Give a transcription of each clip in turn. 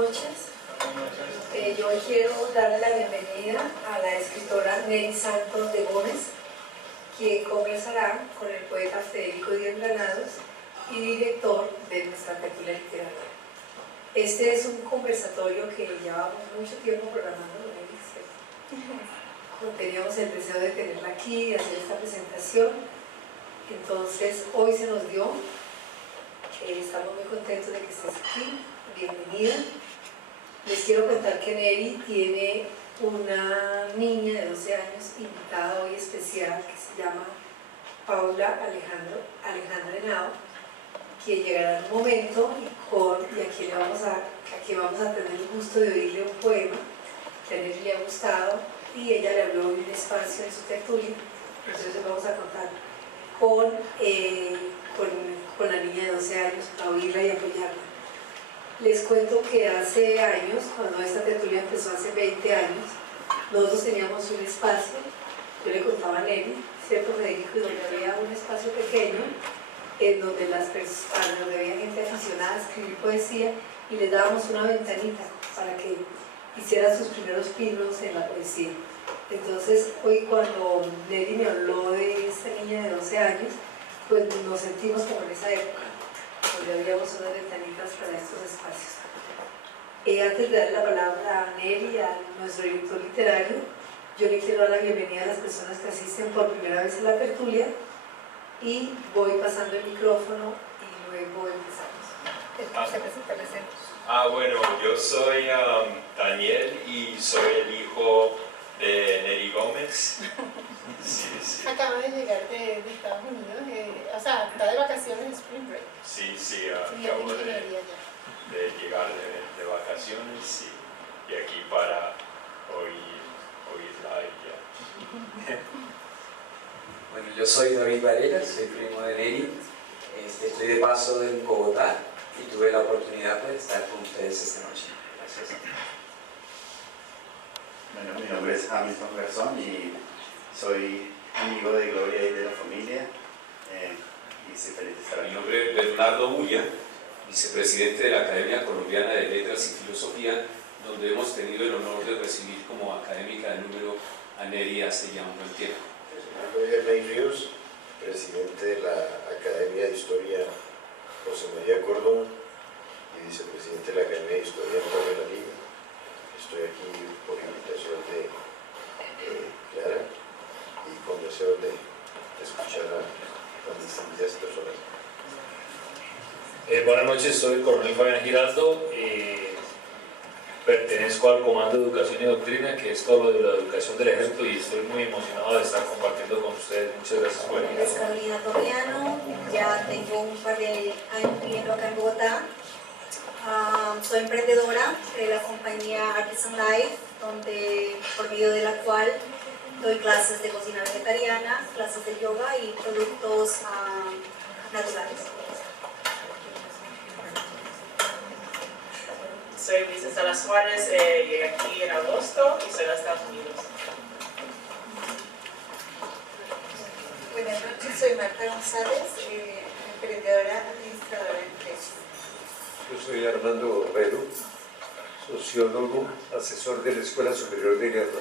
noches. Yo quiero darle la bienvenida a la escritora Neri Santos de Gómez, quien conversará con el poeta Federico Díaz Granados y director de nuestra tertulia literaria. Este es un conversatorio que llevamos mucho tiempo programando con Neri, ¿cierto? Teníamos el deseo de tenerla aquí, de hacer esta presentación. Entonces, hoy se nos dio. Estamos muy contentos de que estés aquí. Bienvenida. Les quiero contar que Neri tiene una niña de 12 años invitada hoy especial que se llama Paula Alejandra Henao, que llegará en un momento y aquí vamos a tener el gusto de oírle un poema que a Neri le ha gustado y ella le habló de un espacio en su tertulia. Entonces vamos a contar con la niña de 12 años para oírla y apoyarla. Les cuento que hace años, cuando esta tertulia empezó hace 20 años, nosotros teníamos un espacio, yo le contaba a Neri, ¿cierto, Federico? Y donde había un espacio pequeño, en donde donde había gente aficionada a escribir poesía y les dábamos una ventanita para que hicieran sus primeros pinos en la poesía. Entonces, hoy cuando Neri me habló de esta niña de 12 años, pues nos sentimos como en esa época, donde habíamos unas ventanitas para estos espacios. Antes de darle la palabra a Neri, a nuestro director literario, yo le quiero dar la bienvenida a las personas que asisten por primera vez a la tertulia y voy pasando el micrófono y luego empezamos. ¿Se presenta? Bueno, yo soy Daniel y soy el hijo de Neri Gómez. Sí. Acaba de llegar de Estados Unidos, o sea, está de vacaciones en Spring Break. Sí, acabo de llegar de vacaciones y aquí para oírla a ella. Bueno, yo soy David Varela, soy primo de Neri. Estoy de paso en Bogotá y tuve la oportunidad de estar con ustedes esta noche. Gracias. Bueno, mi nombre es Hamilton Garzón y soy amigo de Gloria y de la familia y soy feliz de estar aquí. Mi nombre es Bernardo Bulla, vicepresidente de la Academia Colombiana de Letras y Filosofía, donde hemos tenido el honor de recibir como académica de número a Neri hace ya un buen tiempo. Soy Hernán Ríos, presidente de la Academia de Historia José María Córdoba y vicepresidente de la Academia de Historia Jorge La Liga. Estoy aquí por invitación de Clara y con deseo de escuchar a las distintas personas. Buenas noches, soy Coronel Fabián Giraldo, pertenezco al Comando de Educación y Doctrina, que es todo lo de la educación del ejército, y estoy muy emocionado de estar compartiendo con ustedes. Muchas gracias por venir. Mi nombre es Carolina Torriano, ya tengo un par de años viviendo acá en Bogotá. Soy emprendedora de la compañía Artisan Life, por medio de la cual doy clases de cocina vegetariana, clases de yoga y productos naturales. Soy Luisa Salas Suárez, llegué aquí en agosto y soy de Estados Unidos. Buenas noches, soy Marta González, emprendedora, administradora de empresas. Yo soy Armando Borrero, sociólogo, asesor de la Escuela Superior de Guerra.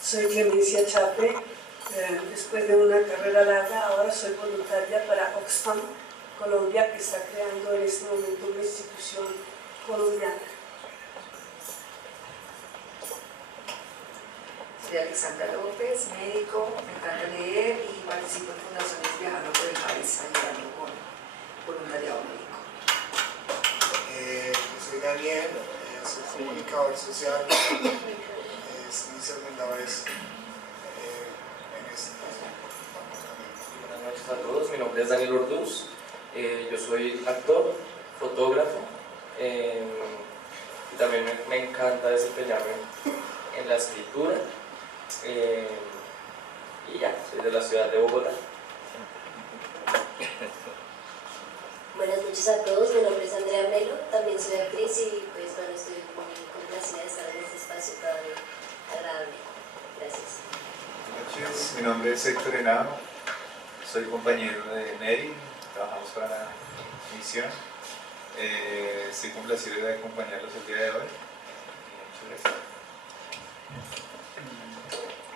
Soy Clemencia Chape, después de una carrera larga, ahora soy voluntaria para Oxfam, Colombia, que está creando en este momento una institución colombiana. Soy Alexandra López, médico, me encanta leer y participo en fundaciones viajando por el país, ayudando con voluntariado médico. Soy Daniel, soy comunicador social, es mi segunda vez en este. Buenas noches a todos, mi nombre es Daniel Orduz. Yo soy actor, fotógrafo y también me encanta desempeñarme en la escritura y ya, soy de la ciudad de Bogotá. Buenas noches a todos, mi nombre es Andrea Melo, también soy actriz y pues bueno, estoy muy complacida de estar en este espacio tan agradable. Gracias. Buenas noches, mi nombre es Héctor Henao, soy compañero de Neri, trabajamos para la misión Estoy complacido de acompañarlos el día de hoy. Muchas gracias.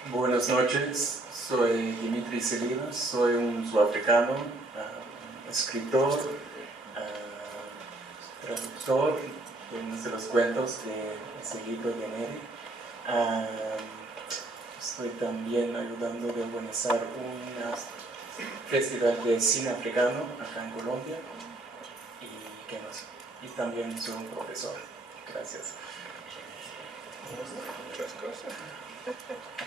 Buenas noches, soy Dimitri Salinas, soy un sudafricano, escritor, traductor de unos de los cuentos de ese libro de Neri. Estoy también ayudando a organizar un festival de cine africano acá en Colombia y también soy un profesor. Gracias.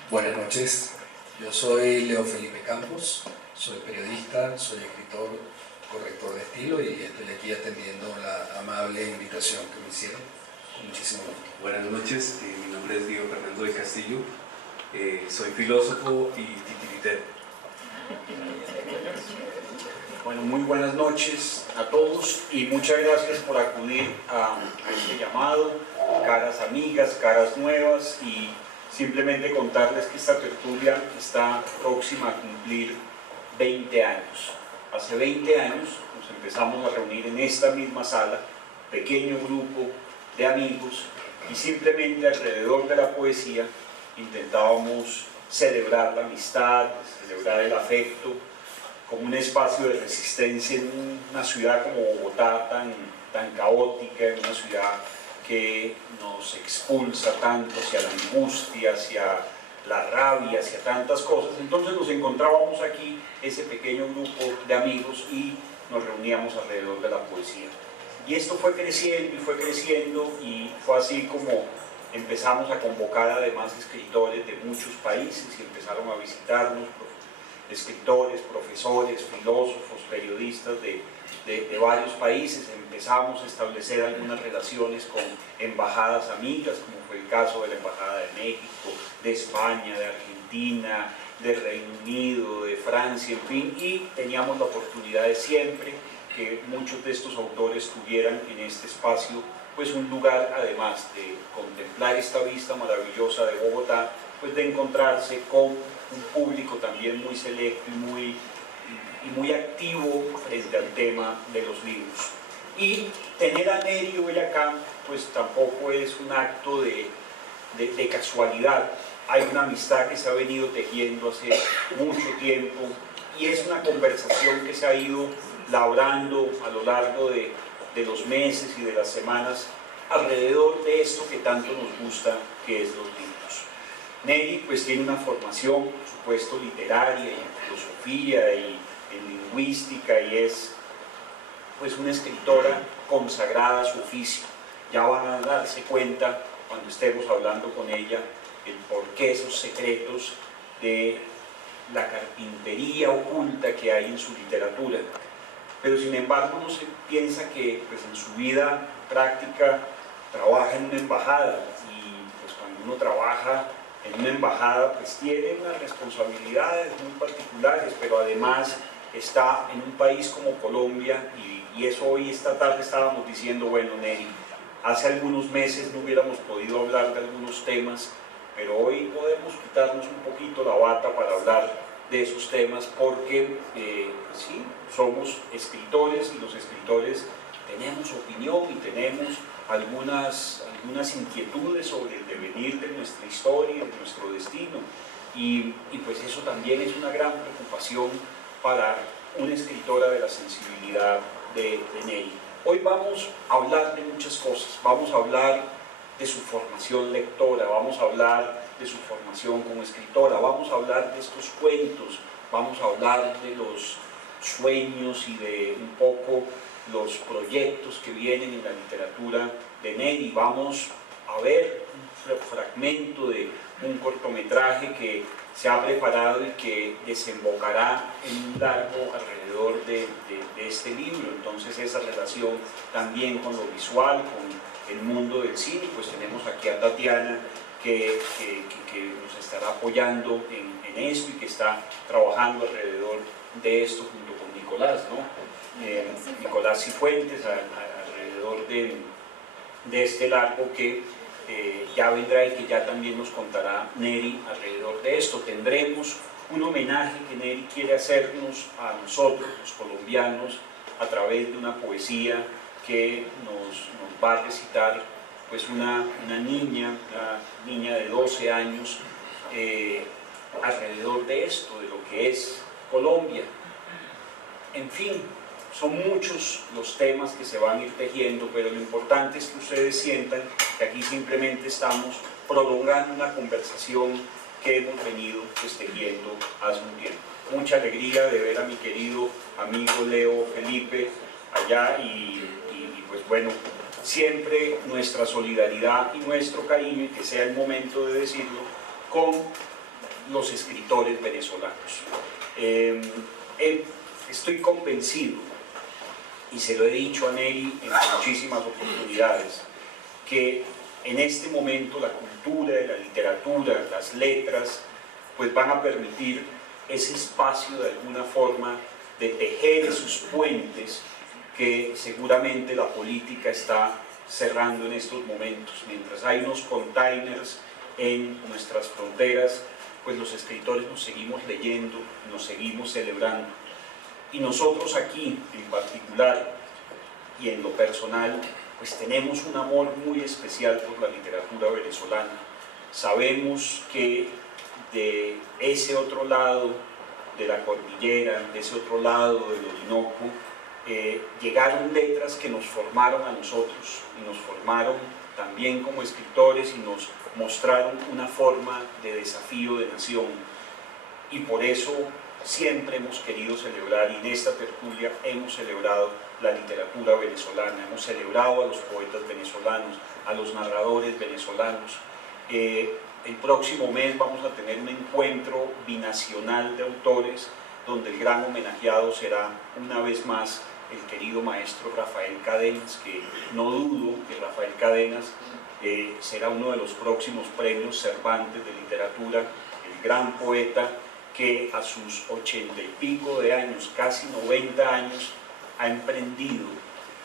Buenas noches, yo soy Leo Felipe Campos, soy periodista, soy escritor, corrector de estilo y estoy aquí atendiendo la amable invitación que me hicieron con muchísimo gusto. Buenas noches, mi nombre es Diego Fernando de Castillo, soy filósofo y titiritero. Bueno, muy buenas noches a todos y muchas gracias por acudir a este llamado, caras amigas, caras nuevas, y simplemente contarles que esta tertulia está próxima a cumplir 20 años. Hace 20 años nos empezamos a reunir en esta misma sala, pequeño grupo de amigos, y simplemente alrededor de la poesía intentábamos celebrar la amistad, celebrar el afecto, como un espacio de resistencia en una ciudad como Bogotá tan caótica, en una ciudad que nos expulsa tanto hacia la angustia, hacia la rabia, hacia tantas cosas. Entonces nos encontrábamos aquí, ese pequeño grupo de amigos, y nos reuníamos alrededor de la poesía. Y esto fue creciendo y fue así como empezamos a convocar además escritores de muchos países y empezaron a visitarnos, escritores, profesores, filósofos, periodistas de varios países. Empezamos a establecer algunas relaciones con embajadas amigas, como fue el caso de la Embajada de México, de España, de Argentina, del Reino Unido, de Francia, en fin, y teníamos la oportunidad de siempre que muchos de estos autores tuvieran en este espacio pues un lugar, además de contemplar esta vista maravillosa de Bogotá, pues de encontrarse con un público también muy selecto y muy activo frente al tema de los libros. Y tener a Neri hoy acá pues tampoco es un acto de casualidad. Hay una amistad que se ha venido tejiendo hace mucho tiempo y es una conversación que se ha ido labrando a lo largo de los meses y de las semanas alrededor de esto que tanto nos gusta, que es los libros. Neri pues tiene una formación, por supuesto, literaria y en filosofía y en lingüística, y es pues una escritora consagrada a su oficio. Ya van a darse cuenta cuando estemos hablando con ella el porqué, esos secretos de la carpintería oculta que hay en su literatura. Pero sin embargo no se piensa que pues, en su vida práctica trabaja en una embajada, y pues cuando uno trabaja en una embajada pues tiene unas responsabilidades muy particulares, pero además está en un país como Colombia, y eso hoy esta tarde estábamos diciendo, bueno Neri, hace algunos meses no hubiéramos podido hablar de algunos temas, pero hoy podemos quitarnos un poquito la bata para hablar de esos temas, porque sí, somos escritores y los escritores tenemos opinión y tenemos algunas inquietudes sobre el devenir de nuestra historia y de nuestro destino, y pues eso también es una gran preocupación para una escritora de la sensibilidad de Neri. Hoy vamos a hablar de muchas cosas, vamos a hablar de su formación lectora, vamos a hablar de su formación como escritora, vamos a hablar de estos cuentos, vamos a hablar de los sueños y de un poco los proyectos que vienen en la literatura de Neri. Vamos a ver un fragmento de un cortometraje que se ha preparado y que desembocará en un largo alrededor de este libro. Entonces esa relación también con lo visual, con el mundo del cine, pues tenemos aquí a Tatiana que nos estará apoyando en esto y que está trabajando alrededor de esto junto con Nicolás, ¿no? Nicolás Cifuentes, alrededor de este largo que ya vendrá y que ya también nos contará Neri alrededor de esto. Tendremos un homenaje que Neri quiere hacernos a nosotros, los colombianos, a través de una poesía que nos va a recitar pues una niña de 12 años alrededor de esto, de lo que es Colombia. En fin, son muchos los temas que se van a ir tejiendo, pero lo importante es que ustedes sientan que aquí simplemente estamos prolongando una conversación que hemos venido pues, tejiendo hace un tiempo. Mucha alegría de ver a mi querido amigo Leo Felipe allá y pues bueno, siempre nuestra solidaridad y nuestro cariño, y que sea el momento de decirlo, con los escritores venezolanos. Estoy convencido, y se lo he dicho a Neri en muchísimas oportunidades, que en este momento la cultura, la literatura, las letras, pues van a permitir ese espacio de alguna forma de tejer esos puentes que seguramente la política está cerrando en estos momentos. Mientras hay unos containers en nuestras fronteras, pues los escritores nos seguimos leyendo, nos seguimos celebrando. Y nosotros aquí, en particular, y en lo personal, pues tenemos un amor muy especial por la literatura venezolana. Sabemos que de ese otro lado de la cordillera, de ese otro lado del Orinoco, llegaron letras que nos formaron a nosotros y nos formaron también como escritores y nos mostraron una forma de desafío de nación. Y por eso siempre hemos querido celebrar, y en esta tertulia hemos celebrado la literatura venezolana, hemos celebrado a los poetas venezolanos, a los narradores venezolanos. El próximo mes vamos a tener un encuentro binacional de autores donde el gran homenajeado será una vez más el querido maestro Rafael Cadenas, que no dudo que Rafael Cadenas será uno de los próximos premios Cervantes de literatura, el gran poeta que a sus 80 y pico de años, casi 90 años, ha emprendido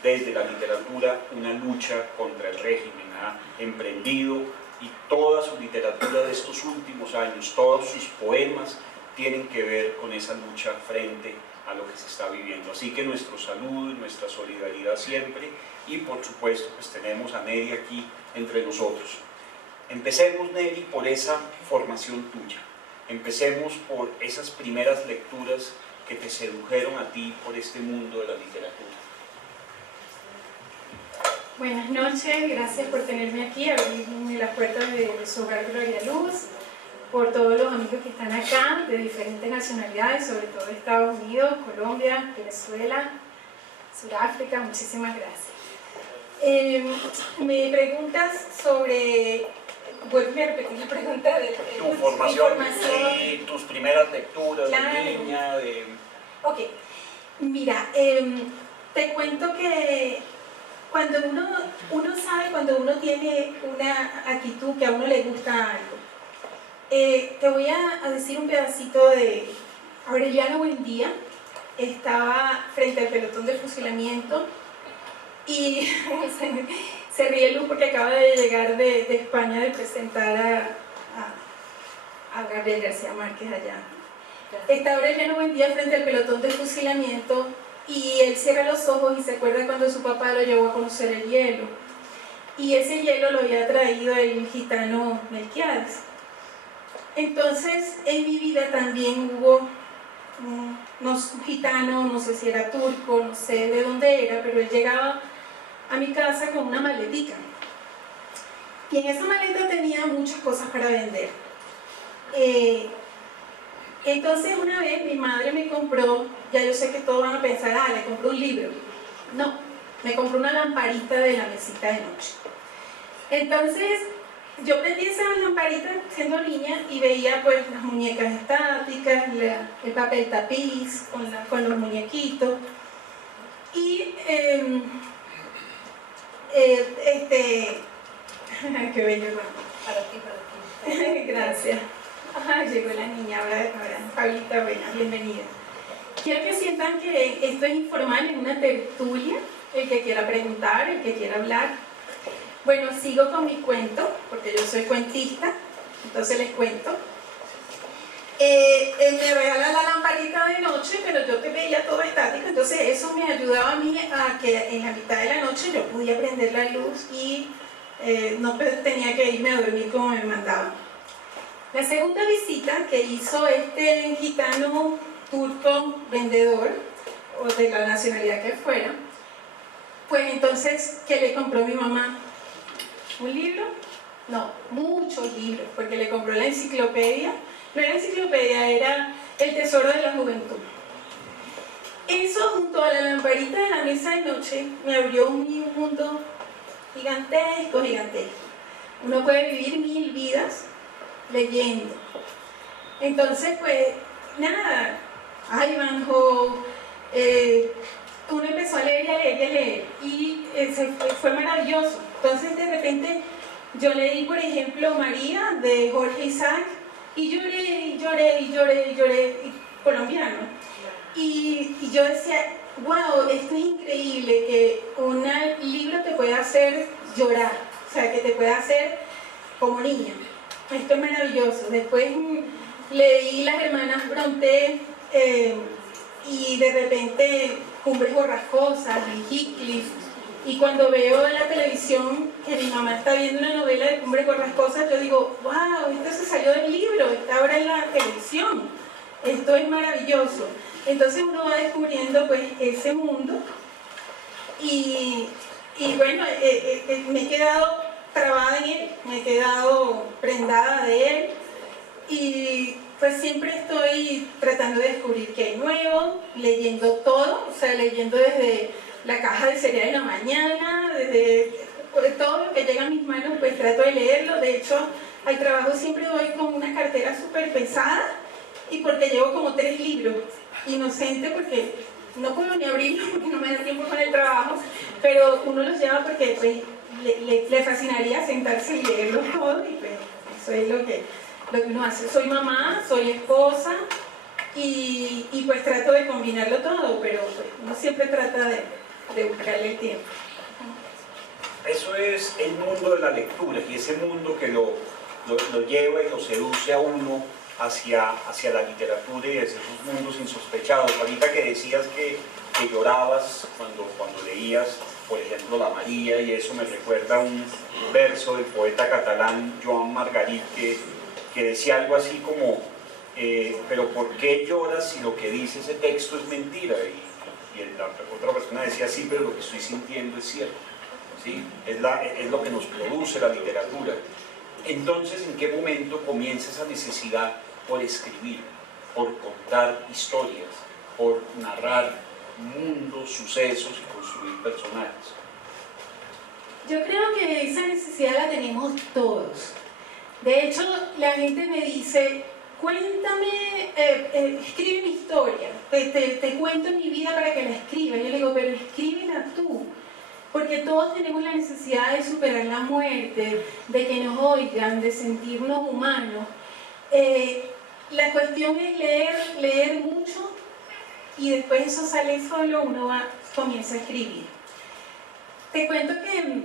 desde la literatura una lucha contra el régimen, ha emprendido, y toda su literatura de estos últimos años, todos sus poemas tienen que ver con esa lucha frente a lo que se está viviendo. Así que nuestro saludo y nuestra solidaridad siempre, y por supuesto pues tenemos a Neri aquí entre nosotros. Empecemos, Neri, por esa formación tuya. Empecemos por esas primeras lecturas que te sedujeron a ti por este mundo de la literatura. Buenas noches, gracias por tenerme aquí, abrirme las puertas de su hogar Gloria Luz, por todos los amigos que están acá, de diferentes nacionalidades, sobre todo de Estados Unidos, Colombia, Venezuela, Sudáfrica, muchísimas gracias. Me preguntas sobre, vuelvo a repetir la pregunta de tu formación, sí, tus primeras lecturas, claro, de niña, de... Ok, mira, te cuento que cuando uno sabe, cuando uno tiene una actitud que a uno le gusta algo, te voy a decir un pedacito de Aureliano Buendía. Estaba frente al pelotón de fusilamiento y se ríe Luz porque acaba de llegar de España de presentar a Gabriel García Márquez allá. Está Aureliano Buendía frente al pelotón de fusilamiento y él cierra los ojos y se acuerda cuando su papá lo llevó a conocer el hielo. Y ese hielo lo había traído el gitano Melquiades. Entonces, en mi vida también hubo un gitano, no sé si era turco, no sé de dónde era, pero él llegaba a mi casa con una maletica. Y en esa maleta tenía muchas cosas para vender. Entonces una vez mi madre me compró, ya yo sé que todos van a pensar, le compró un libro. No, me compró una lamparita de la mesita de noche. Entonces yo prendí esa lamparita siendo niña y veía pues las muñecas estáticas, el papel tapiz con los muñequitos. Y qué bello, ¿no? Para ti. Gracias. Llegó la niña, ahora Pablita, buena, bienvenida. Quiero que sientan que esto es informal, en una tertulia, el que quiera preguntar, el que quiera hablar. Bueno, sigo con mi cuento, porque yo soy cuentista, entonces les cuento. me regala la lamparita de noche, pero yo que veía todo estático, entonces eso me ayudaba a mí a que en la mitad de la noche yo podía prender la luz y no tenía que irme a dormir como me mandaban. La segunda visita que hizo este gitano turco vendedor, o de la nacionalidad que fuera, pues entonces, ¿qué le compró mi mamá? ¿Un libro? No, muchos libros, porque le compró la enciclopedia. No era enciclopedia, era El Tesoro de la Juventud. Eso junto a la lamparita de la mesa de noche me abrió un mundo gigantesco, gigantesco. Uno puede vivir 1000 vidas leyendo. Entonces, pues, nada, Ivanhoe, uno empezó a leer y a leer y a leer, y fue maravilloso. Entonces, de repente, yo leí, por ejemplo, María, de Jorge Isaac, y lloré, y lloré, y lloré, y lloré, colombiano. Y yo decía, wow, esto es increíble, que un libro te puede hacer llorar, o sea, que te puede hacer como niña. Esto es maravilloso. Después leí Las Hermanas Brontë, y de repente Cumbres Borrascosas y Heathcliff. Y cuando veo en la televisión que mi mamá está viendo una novela de Cumbres Borrascosas, yo digo, wow, esto se salió del libro, está ahora en la televisión. Esto es maravilloso. Entonces uno va descubriendo pues ese mundo y bueno, me he quedado trabada en él, me he quedado prendada de él y pues siempre estoy tratando de descubrir qué hay nuevo, leyendo todo, o sea, leyendo desde la caja de cereal en la mañana, desde todo lo que llega a mis manos, pues trato de leerlo. De hecho, al trabajo siempre voy con una cartera súper pesada y porque llevo como 3 libros. Inocente porque no puedo ni abrirlos porque no me da tiempo con el trabajo, pero uno los lleva porque pues, le fascinaría sentarse y leerlos todos y pues eso es lo que uno hace. Soy mamá, soy esposa y pues trato de combinarlo todo, pero pues, uno siempre trata de buscarle el tiempo. Eso es el mundo de la lectura y ese mundo que lo lleva y lo seduce a uno hacia la literatura y hacia esos mundos insospechados. Ahorita que decías que llorabas cuando leías, por ejemplo, La María, y eso me recuerda un verso del poeta catalán Joan Margarit que decía algo así como pero ¿por qué lloras si lo que dice ese texto es mentira? Y la otra persona decía, sí, pero lo que estoy sintiendo es cierto, ¿sí? Es lo que nos produce la literatura. Entonces, ¿en qué momento comienza esa necesidad por escribir, por contar historias, por narrar mundos, sucesos y construir personajes? Yo creo que esa necesidad la tenemos todos. De hecho, la gente me dice, cuéntame, escribe mi historia, te cuento mi vida para que la escriba. Yo le digo, pero escríbela tú. Porque todos tenemos la necesidad de superar la muerte, de que nos oigan, de sentirnos humanos. La cuestión es leer mucho y después eso sale solo, uno comienza a escribir. Te cuento que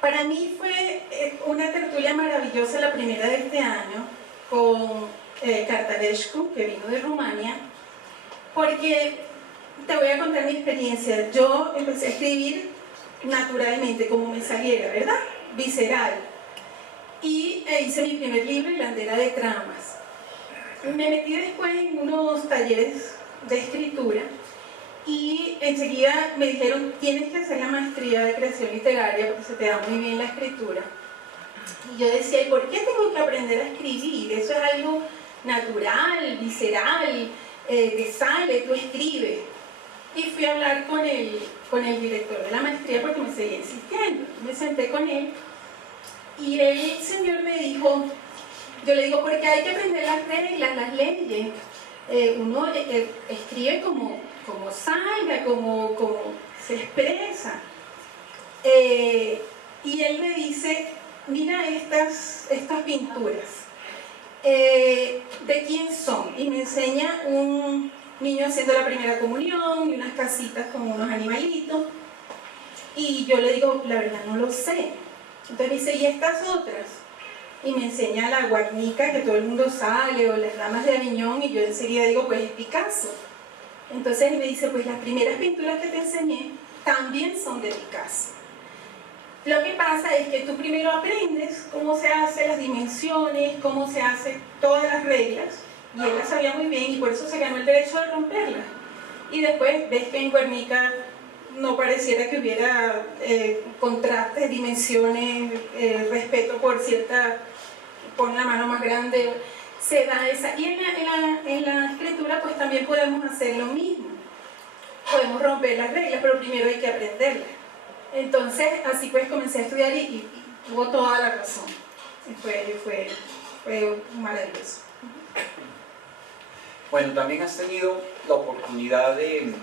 para mí fue una tertulia maravillosa la primera de este año con Cartarescu, que vino de Rumania, porque te voy a contar mi experiencia. Yo empecé a escribir naturalmente, como me saliera, ¿verdad? Visceral. Y hice mi primer libro, Hilandera de Tramas. Me metí después en unos talleres de escritura y enseguida me dijeron, tienes que hacer la maestría de creación literaria porque se te da muy bien la escritura. Y yo decía, ¿y por qué tengo que aprender a escribir? Eso es algo natural, visceral, te sale, tú escribes. Y fui a hablar con el director de la maestría porque me seguía insistiendo. Me senté con él y el señor me dijo, yo le digo, porque hay que aprender las reglas, las leyes. Uno escribe como salga, como se expresa. Y él me dice, mira estas pinturas, ¿de quién son? Y me enseña un niño haciendo la primera comunión y unas casitas con unos animalitos. Y yo le digo, la verdad no lo sé. Entonces me dice, ¿y estas otras? y me enseña la Guernica, que todo el mundo sale, o las Damas de Aviñón, y yo enseguida digo, pues es Picasso. Entonces él me dice, pues las primeras pinturas que te enseñé también son de Picasso. Lo que pasa es que tú primero aprendes cómo se hacen las dimensiones, cómo se hacen todas las reglas, y él las sabía muy bien y por eso se ganó el derecho de romperlas. Y después ves que en Guernica no pareciera que hubiera contrastes, dimensiones, respeto por cierta, pon la mano más grande, se da esa. Y en la escritura pues también podemos hacer lo mismo. Podemos romper las reglas, pero primero hay que aprenderlas. Entonces, así pues comencé a estudiar y tuvo toda la razón. Fue maravilloso. Bueno, también has tenido la oportunidad de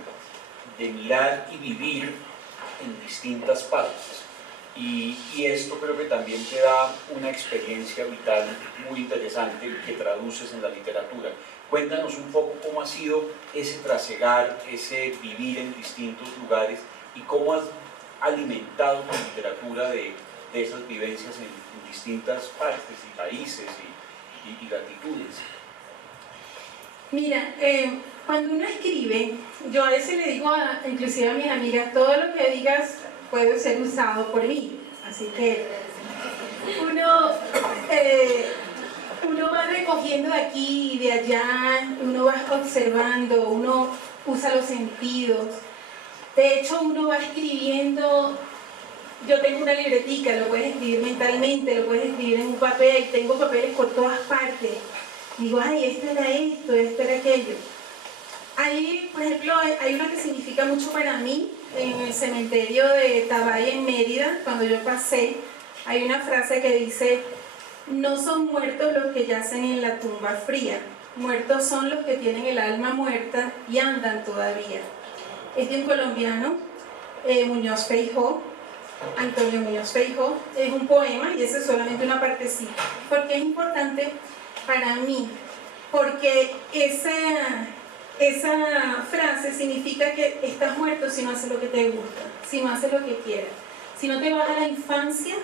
mirar y vivir en distintas partes. Y esto creo que también te da una experiencia vital muy interesante que traduces en la literatura. Cuéntanos un poco cómo ha sido ese trasegar, ese vivir en distintos lugares y cómo has alimentado tu literatura de esas vivencias en distintas partes y países y latitudes. Mira, cuando uno escribe, yo a veces le digo inclusive a mis amigas, todo lo que digas puede ser usado por mí, así que uno va recogiendo de aquí y de allá, uno va observando, uno usa los sentidos. De hecho, uno va escribiendo, yo tengo una libretica, lo puedes escribir mentalmente, lo puedes escribir en un papel, tengo papeles por todas partes. Digo, ay, esto era aquello. Ahí, por ejemplo, hay una que significa mucho para mí, en el cementerio de Tabay en Mérida, cuando yo pasé, hay una frase que dice, no son muertos los que yacen en la tumba fría, muertos son los que tienen el alma muerta y andan todavía. Es de un colombiano, Muñoz Feijó, Antonio Muñoz Feijó, es un poema y esa es solamente una partecita. ¿Por qué es importante para mí? Porque esa frase significa que estás muerto si no haces lo que te gusta, si no haces lo que quieras, si no te vas a la infancia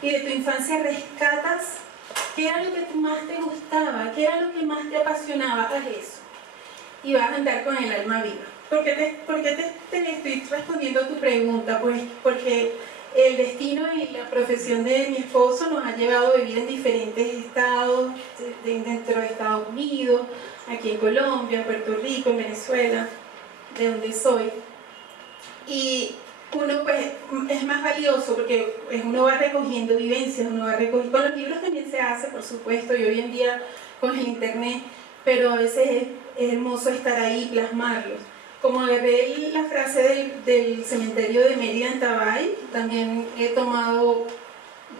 y de tu infancia rescatas qué era lo que más te gustaba, qué era lo que más te apasionaba, haz eso y vas a andar con el alma viva. ¿Por qué te estoy respondiendo a tu pregunta? Pues porque el destino y la profesión de mi esposo nos ha llevado a vivir en diferentes estados, dentro de Estados Unidos, aquí en Colombia, en Puerto Rico, en Venezuela, de donde soy. Y uno pues es más valioso porque uno va recogiendo vivencias, uno va recogiendo, con los libros también se hace, por supuesto, y hoy en día con el internet, pero a veces es hermoso estar ahí y plasmarlos. Como agarré la frase del cementerio de Mérida en Tabay, también he tomado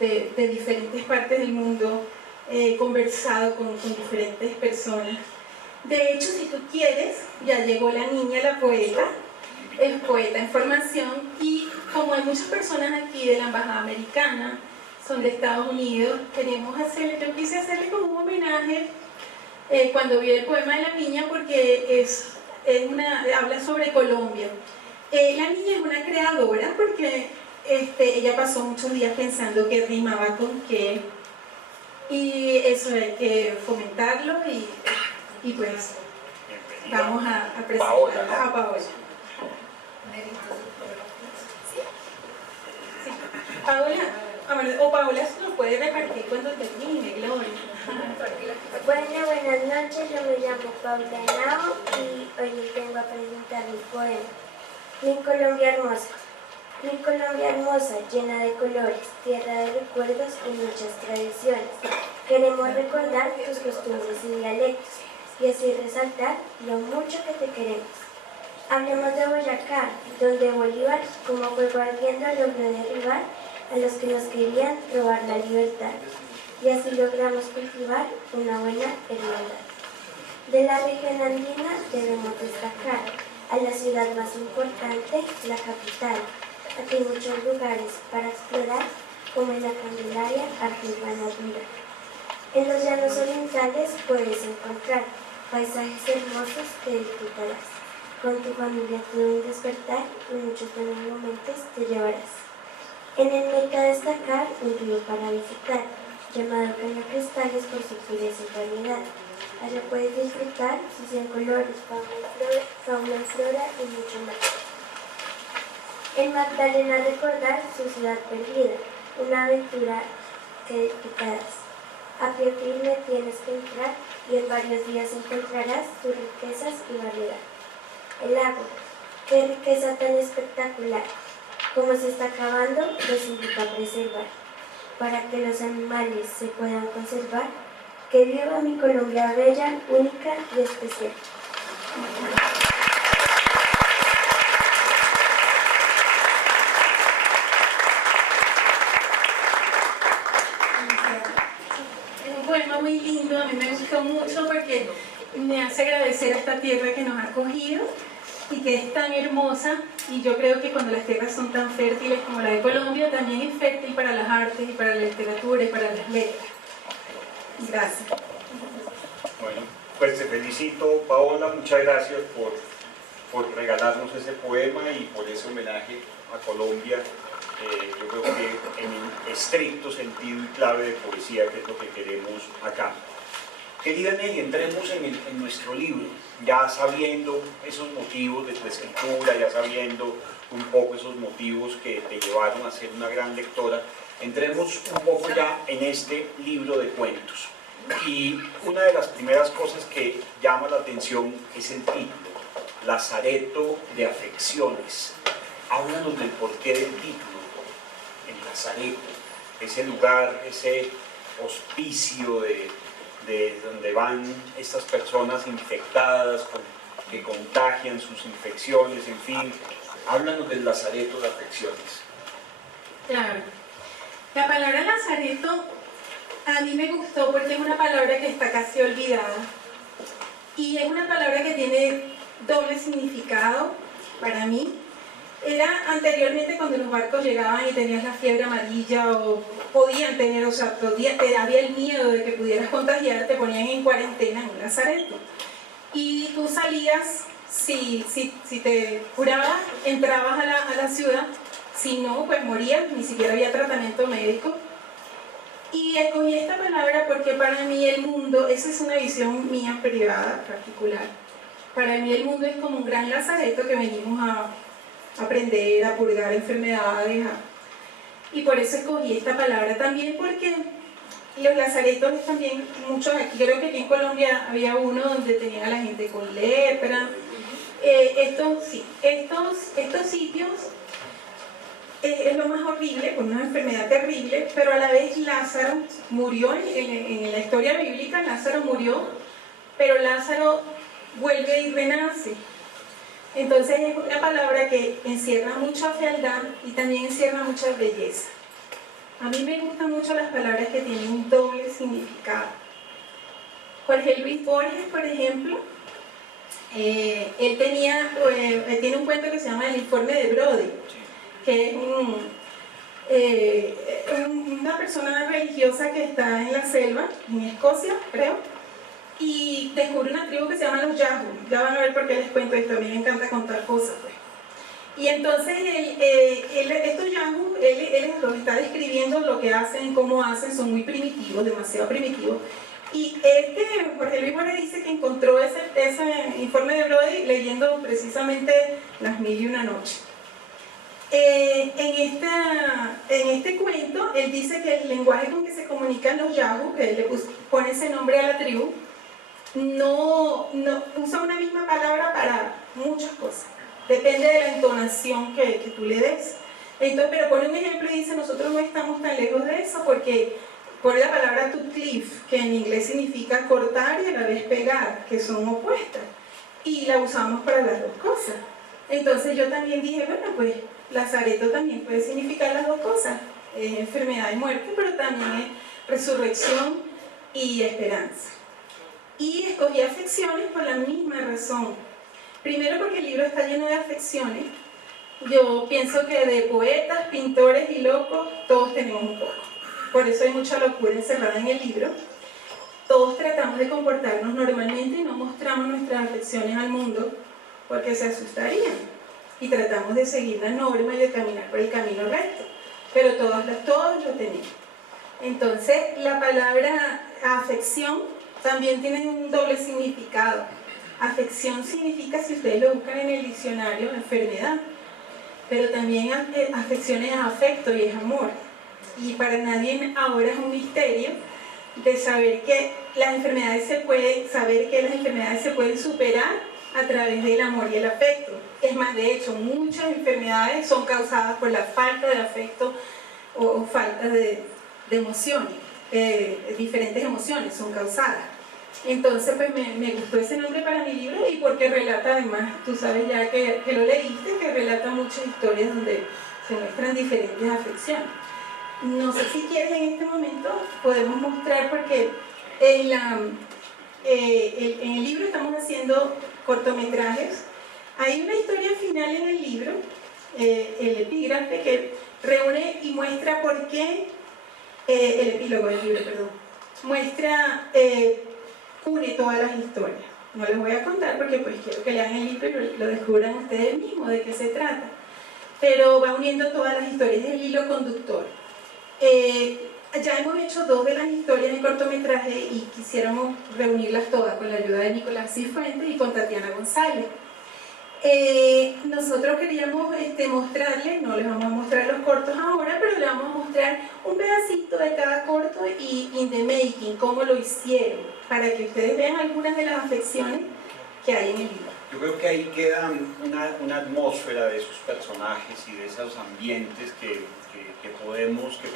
de diferentes partes del mundo, he conversado con diferentes personas. De hecho, si tú quieres, ya llegó la niña, la poeta, es poeta en formación, y como hay muchas personas aquí de la Embajada Americana, son de Estados Unidos, yo quise hacerle como un homenaje cuando vi el poema de la niña, porque habla sobre Colombia. La niña es una creadora porque ella pasó muchos días pensando que rimaba con qué, y eso hay que fomentarlo y pues vamos a presentarla a Paola. Paola se nos puede repartir cuando termine, Gloria. Bueno, buenas noches, yo me llamo Paula Henao y hoy les vengo a presentar mi poema. Mi Colombia hermosa. Mi Colombia hermosa, llena de colores, tierra de recuerdos y muchas tradiciones. Queremos recordar tus costumbres y dialectos y así resaltar lo mucho que te queremos. Hablemos de Boyacá, donde Bolívar, como fuego ardiendo, logró derribar a los que nos querían robar la libertad. Y así logramos cultivar una buena hermandad. De la región andina debemos destacar a la ciudad más importante, la capital. Aquí hay muchos lugares para explorar, como en la Candelaria, Argentina. En los llanos orientales puedes encontrar paisajes hermosos que disfrutarás. Con tu familia todo un despertar y muchos buenos momentos te llevarás. En el Meca destacar un río para visitar, llamado Cañacristales por su pureza y variedad. Allá puedes disfrutar sus 100 colores, fauna y flora y mucho más. En Magdalena recordar su ciudad perdida, una aventura que disfrutarás. A pie firme tienes que entrar y en varios días encontrarás sus riquezas y variedad. El lago, qué riqueza tan espectacular. Como se está acabando, los invito a preservar. Para que los animales se puedan conservar, que viva mi Colombia bella, única y especial. Un poema muy lindo, a mí me gustó mucho porque me hace agradecer a esta tierra que nos ha acogido y que es tan hermosa, y yo creo que cuando las tierras son tan fértiles como la de Colombia, también es fértil para las artes y para la literatura y para las letras. Gracias. Bueno, pues te felicito, Paola, muchas gracias por regalarnos ese poema y por ese homenaje a Colombia. Yo creo que en estricto sentido y clave de poesía, que es lo que queremos acá. Querida Nelly, entremos en nuestro libro, ya sabiendo esos motivos de tu escritura, ya sabiendo un poco esos motivos que te llevaron a ser una gran lectora, entremos un poco ya en este libro de cuentos. Y una de las primeras cosas que llama la atención es el título, Lazareto de Afecciones. Háblanos del porqué del título, el Lazareto, ese lugar, ese hospicio de donde van estas personas infectadas que contagian sus infecciones, en fin. Háblanos del Lazareto de Afecciones. Claro. La palabra lazareto a mí me gustó porque es una palabra que está casi olvidada y es una palabra que tiene doble significado para mí. Era anteriormente cuando los barcos llegaban y tenías la fiebre amarilla o podían tener, o sea, había el miedo de que pudieras contagiar, te ponían en cuarentena en un lazareto. Y tú salías, si te curabas, entrabas a la ciudad, si no, pues morías, ni siquiera había tratamiento médico. Y escogí esta palabra porque para mí el mundo, esa es una visión mía privada, particular, para mí el mundo es como un gran lazareto que venimos a aprender, a purgar enfermedades, y por eso escogí esta palabra también, porque los lazaretos es también muchos, aquí creo que aquí en Colombia había uno donde tenían a la gente con lepra, estos sitios es lo más horrible, con una enfermedad terrible, pero a la vez Lázaro murió, en la historia bíblica Lázaro murió, pero Lázaro vuelve y renace. Entonces es una palabra que encierra mucha fealdad y también encierra mucha belleza. A mí me gustan mucho las palabras que tienen un doble significado. Jorge Luis Borges, por ejemplo, él tiene un cuento que se llama El informe de Brody, que es una persona religiosa que está en la selva, en Escocia, creo, y descubre una tribu que se llama los Yahoo. Ya van a ver por qué les cuento esto, a mí me encanta contar cosas, pues. Y entonces estos Yahoo, él los está describiendo lo que hacen, cómo hacen, son muy primitivos, demasiado primitivos. Y Jorge Luis Borges dice que encontró ese informe de Brody leyendo precisamente Las Mil y Una Noches. En este cuento, él dice que el lenguaje con que se comunican los Yahoo, que él le pone ese nombre a la tribu, no usa una misma palabra para muchas cosas. Depende de la entonación que tú le des. Entonces, pero pone un ejemplo y dice, nosotros no estamos tan lejos de eso porque pone la palabra to cleave, que en inglés significa cortar y a la vez pegar, que son opuestas. Y la usamos para las dos cosas. Entonces yo también dije, bueno, pues lazareto también puede significar las dos cosas. Es enfermedad y muerte, pero también es resurrección y esperanza. Y escogí afecciones por la misma razón. Primero porque el libro está lleno de afecciones. Yo pienso que de poetas, pintores y locos, todos tenemos un poco. Por eso hay mucha locura encerrada en el libro. Todos tratamos de comportarnos normalmente y no mostramos nuestras afecciones al mundo porque se asustarían. Y tratamos de seguir la norma y de caminar por el camino recto. Pero todos lo tenemos. Entonces, la palabra afección también tiene un doble significado. Afección significa, si ustedes lo buscan en el diccionario, enfermedad, pero también afección es afecto y es amor. Y para nadie ahora es un misterio de saber que las enfermedades se pueden superar a través del amor y el afecto. Es más, de hecho, muchas enfermedades son causadas por la falta de afecto o falta de emociones, diferentes emociones son causadas. Entonces, pues me gustó ese nombre para mi libro y porque relata, además, tú sabes ya que lo leíste, que relata muchas historias donde se muestran diferentes afecciones. No sé si quieres en este momento, podemos mostrar, porque en el libro estamos haciendo cortometrajes. Hay una historia final en el libro, el epígrafe, que reúne y muestra por qué, el epílogo del libro, perdón, muestra, une todas las historias. No les voy a contar porque pues quiero que lean el libro y lo descubran ustedes mismos de qué se trata. Pero va uniendo todas las historias, es el hilo conductor. Ya hemos hecho 2 de las historias en cortometraje y quisiéramos reunirlas todas con la ayuda de Nicolás Cifuentes y con Tatiana González. Nosotros queríamos mostrarles, no les vamos a mostrar los cortos ahora, pero les vamos a mostrar un pedacito de cada corto y in the making, cómo lo hicieron, para que ustedes vean algunas de las afecciones que hay en el libro. Yo creo que ahí queda una atmósfera de esos personajes y de esos ambientes que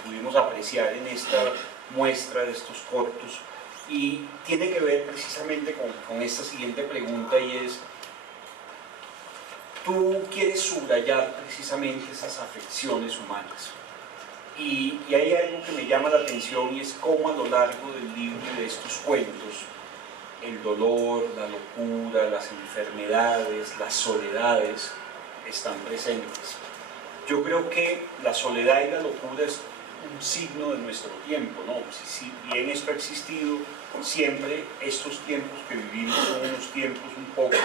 pudimos apreciar en esta muestra de estos cortos, y tiene que ver precisamente con esta siguiente pregunta, y es: tú quieres subrayar precisamente esas afecciones humanas, y hay algo que me llama la atención, y es cómo a lo largo del libro y de estos cuentos el dolor, la locura, las enfermedades, las soledades están presentes. Yo creo que la soledad y la locura es un signo de nuestro tiempo, ¿no? Si bien esto ha existido siempre, estos tiempos que vivimos son unos tiempos un poco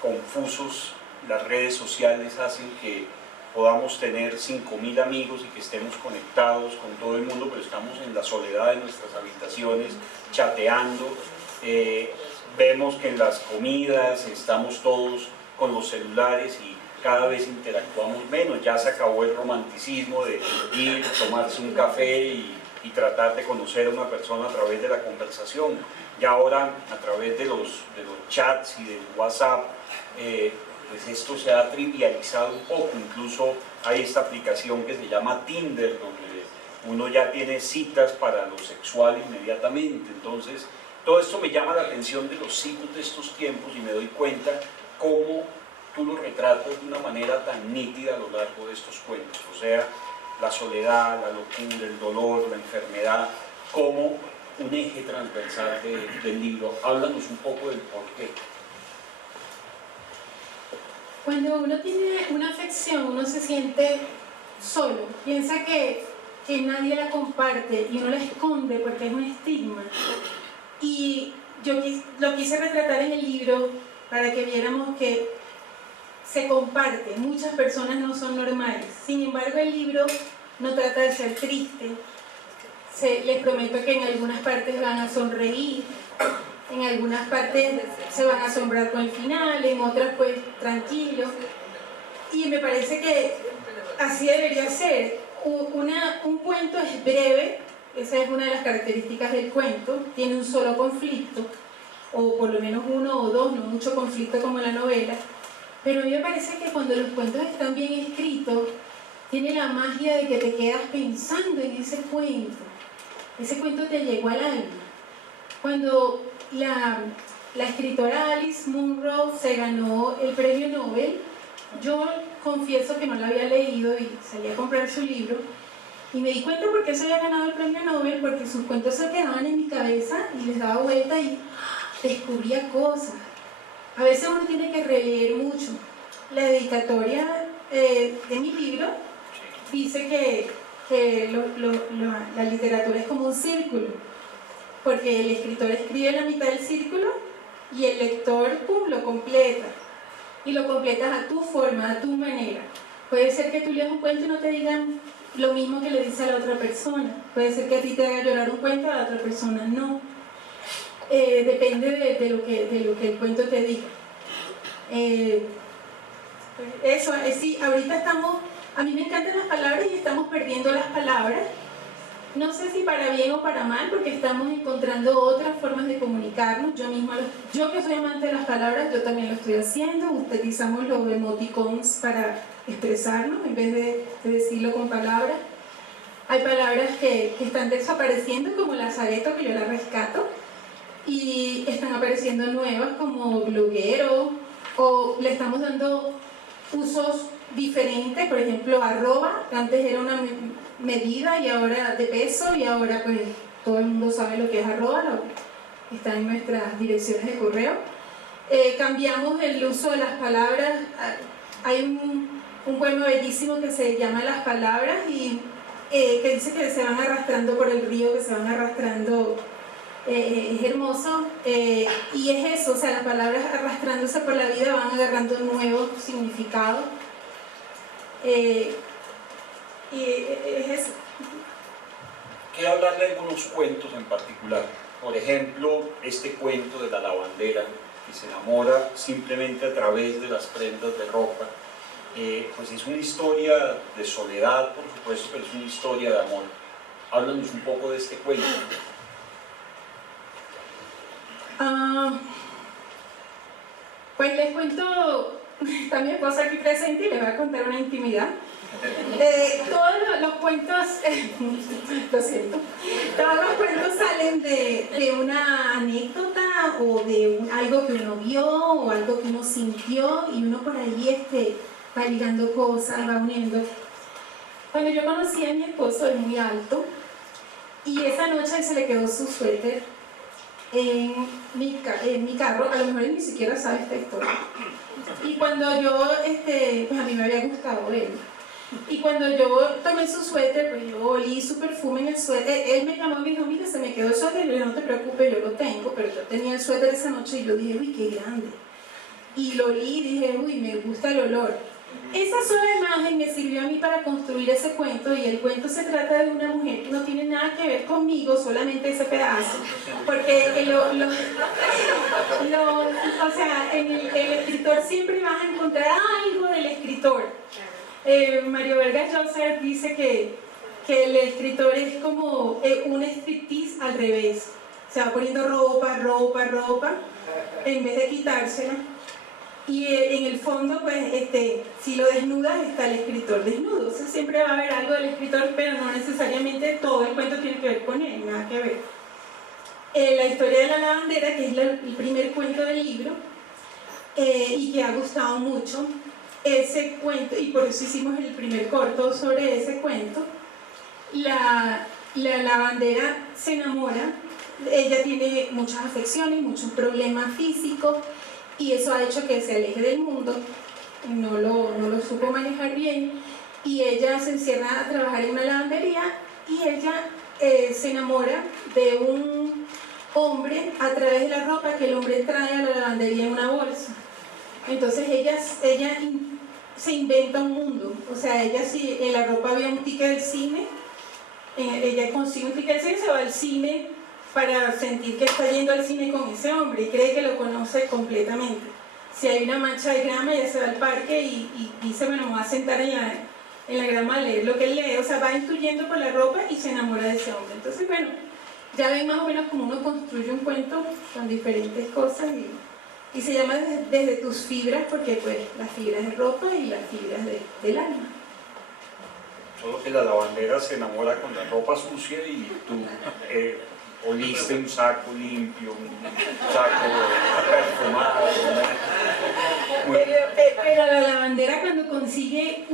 confusos. Las redes sociales hacen que podamos tener 5.000 amigos y que estemos conectados con todo el mundo, pero estamos en la soledad de nuestras habitaciones, chateando. Vemos que en las comidas estamos todos con los celulares y cada vez interactuamos menos. Ya se acabó el romanticismo de ir, tomarse un café y tratar de conocer a una persona a través de la conversación. Y ahora, a través de los chats y del WhatsApp, pues esto se ha trivializado un poco. Incluso hay esta aplicación que se llama Tinder, donde uno ya tiene citas para lo sexual inmediatamente. Entonces, todo esto me llama la atención de los signos de estos tiempos, y me doy cuenta cómo tú lo retratas de una manera tan nítida a lo largo de estos cuentos. O sea, la soledad, la locura, el dolor, la enfermedad, como un eje transversal del libro. Háblanos un poco del porqué. Cuando uno tiene una afección, uno se siente solo, piensa que nadie la comparte y uno la esconde porque es un estigma. Y yo lo quise retratar en el libro para que viéramos que se comparte, muchas personas no son normales. Sin embargo, el libro no trata de ser triste. Les prometo que en algunas partes van a sonreír, en algunas partes se van a asombrar con el final, en otras pues tranquilos. Y me parece que así debería ser. Un cuento es breve, esa es una de las características del cuento, tiene un solo conflicto, o por lo menos 1 o 2, no mucho conflicto como la novela. Pero a mí me parece que cuando los cuentos están bien escritos, tiene la magia de que te quedas pensando en ese cuento. Ese cuento te llegó al alma. Cuando la escritora Alice Munro se ganó el premio Nobel, yo confieso que no la había leído y salí a comprar su libro, y me di cuenta por qué se había ganado el premio Nobel, porque sus cuentos se quedaban en mi cabeza y les daba vuelta y descubría cosas. A veces uno tiene que releer mucho. La dedicatoria de mi libro dice que la literatura es como un círculo, porque el escritor escribe la mitad del círculo y el lector, ¡pum!, lo completa. Y lo completas a tu forma, a tu manera. Puede ser que tú leas un cuento y no te digan lo mismo que le dice a la otra persona. Puede ser que a ti te haga llorar un cuento, a la otra persona no. Depende de lo que el cuento te diga. Eso, sí, ahorita estamos, a mí me encantan las palabras y estamos perdiendo las palabras. No sé si para bien o para mal, porque estamos encontrando otras formas de comunicarnos. Yo que soy amante de las palabras, yo también lo estoy haciendo. Utilizamos los emoticons para expresarnos en vez de decirlo con palabras. Hay palabras que están desapareciendo, como lazareto, que yo la rescato, y están apareciendo nuevas como bloguero, o le estamos dando usos diferentes. Por ejemplo, arroba, antes era una medida y ahora de peso, y ahora pues todo el mundo sabe lo que es arroba, está en nuestras direcciones de correo. Cambiamos el uso de las palabras. Hay un poema bellísimo que se llama Las Palabras, y que dice que se van arrastrando por el río, que se van arrastrando, es hermoso, y es eso, o sea, las palabras arrastrándose por la vida van agarrando nuevos significados. Y es eso. Quiero hablar de algunos cuentos en particular. Por ejemplo, este cuento de la lavandera que se enamora simplemente a través de las prendas de ropa. Pues es una historia de soledad, por supuesto, pero es una historia de amor. Háblanos un poco de este cuento. Pues les cuento, está mi esposa aquí presente y les voy a contar una intimidad. Todos los cuentos, lo siento, todos los cuentos salen de una anécdota o de algo que uno vio o algo que uno sintió, y uno por ahí va ligando cosas, va uniendo. Cuando yo conocí a mi esposo, es muy alto, y esa noche se le quedó su suéter en mi carro. A lo mejor él ni siquiera sabe esta historia. Y cuando yo, pues a mí me había gustado él. Y cuando yo tomé su suéter, pues yo olí su perfume en el suéter. Él me llamó y me dijo, mira, se me quedó el suéter. Y yo dije, no te preocupes, yo lo tengo. Pero yo tenía el suéter esa noche y yo dije, uy, qué grande. Y lo olí y dije, uy, me gusta el olor. Esa sola imagen me sirvió a mí para construir ese cuento, y el cuento se trata de una mujer que no tiene nada que ver conmigo, solamente ese pedazo, porque o sea, en el escritor siempre vas a encontrar algo del escritor. Mario Vargas Llosa dice que el escritor es como un striptease al revés, se va poniendo ropa en vez de quitársela. Y en el fondo, pues, si lo desnudas, está el escritor desnudo. O sea, siempre va a haber algo del escritor, pero no necesariamente todo el cuento tiene que ver con él, nada que ver. La historia de la lavandera, que es el primer cuento del libro, y que ha gustado mucho, ese cuento, y por eso hicimos el primer corto sobre ese cuento. La lavandera se enamora, ella tiene muchas afecciones, muchos problemas físicos, y eso ha hecho que se aleje del mundo, no lo supo manejar bien, y ella se encierra a trabajar en una lavandería, y ella se enamora de un hombre a través de la ropa que el hombre trae a la lavandería en una bolsa. Entonces ella se inventa un mundo, o sea, ella, si en la ropa había un ticket del cine, ella consigue un ticket del cine, se va al cine para sentir que está yendo al cine con ese hombre y cree que lo conoce completamente. Si hay una mancha de grama, ella se va al parque y dice, bueno, me voy a sentar en la grama a leer lo que él lee. O sea, va intuyendo por la ropa y se enamora de ese hombre. Entonces, bueno, ya ven más o menos cómo uno construye un cuento con diferentes cosas, y se llama desde tus fibras, porque pues las fibras de ropa y las fibras del alma. Solo que la lavandera se enamora con la ropa sucia y tú oliste un saco limpio, un saco perfumado. Pero la lavandera, cuando consigue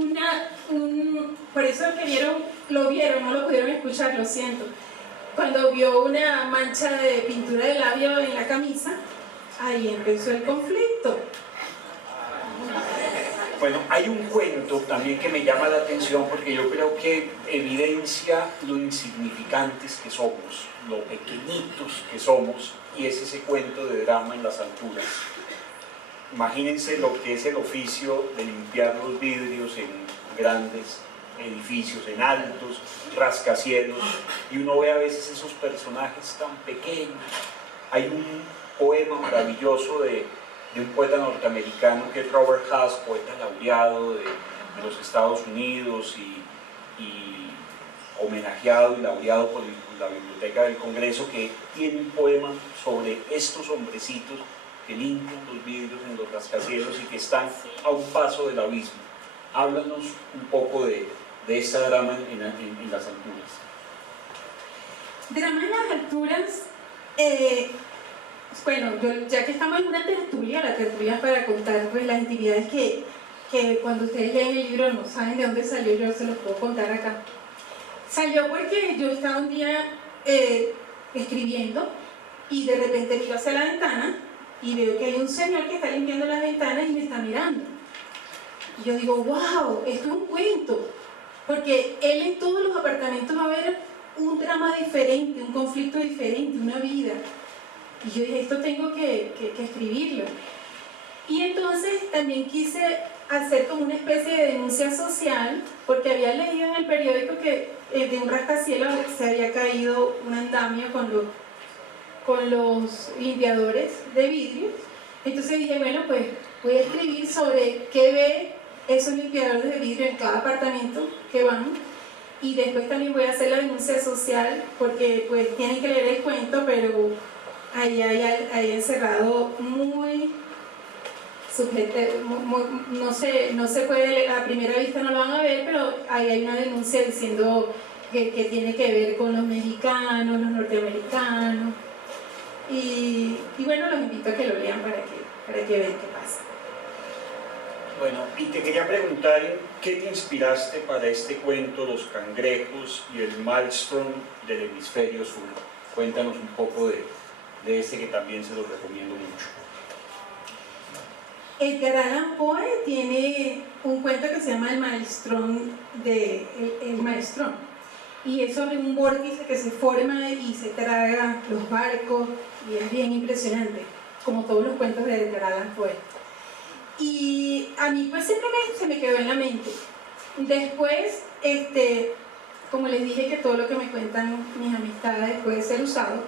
por eso lo vieron, no lo pudieron escuchar, lo siento. Cuando vio una mancha de pintura de labio en la camisa, ahí empezó el conflicto. Bueno, hay un cuento también que me llama la atención porque yo creo que evidencia lo insignificantes que somos, lo pequeñitos que somos, y es ese cuento de Drama en las alturas. Imagínense lo que es el oficio de limpiar los vidrios en grandes edificios en altos, rascacielos, y uno ve a veces esos personajes tan pequeños. Hay un poema maravilloso de un poeta norteamericano que es Robert Haas, poeta laureado de los Estados Unidos y homenajeado y laureado por la Biblioteca del Congreso, que tiene un poema sobre estos hombrecitos que limpian los vidrios en los rascacielos y que están a un paso del abismo. Háblanos un poco de esta drama en las alturas. Drama en las alturas, bueno, ya que estamos en una tertulia, la tertulia es para contar pues, las intimidades que cuando ustedes leen el libro no saben de dónde salió, yo se los puedo contar acá. Salió porque yo estaba un día escribiendo y de repente miro hacia la ventana y veo que hay un señor que está limpiando las ventanas y me está mirando. Y yo digo, wow, esto es un cuento, porque él en todos los apartamentos va a ver un drama diferente, un conflicto diferente, una vida. Y yo dije, esto tengo que escribirlo. Y entonces también quise hacer como una especie de denuncia social, porque había leído en el periódico que de un rascacielos se había caído un andamio con los limpiadores de vidrio. Entonces dije, bueno, pues voy a escribir sobre qué ve esos limpiadores de vidrio en cada apartamento que van, y después también voy a hacer la denuncia social, porque pues tienen que leer el cuento, pero ahí hay encerrado muy no se puede leer, a primera vista no lo van a ver, pero ahí hay una denuncia diciendo que tiene que ver con los mexicanos, los norteamericanos, y bueno, los invito a que lo lean para que vean qué pasa. Bueno, y te quería preguntar, ¿qué te inspiraste para este cuento, Los cangrejos y el maelstrom del hemisferio sur? Cuéntanos un poco de este, que también se lo recomiendo mucho. Edgar Allan Poe tiene un cuento que se llama El Maelstrom, y es sobre un vórtice que se forma y se traga los barcos, y es bien impresionante, como todos los cuentos de Edgar Allan Poe. Y a mí pues siempre se me quedó en la mente. Después, como les dije que todo lo que me cuentan mis amistades puede ser usado,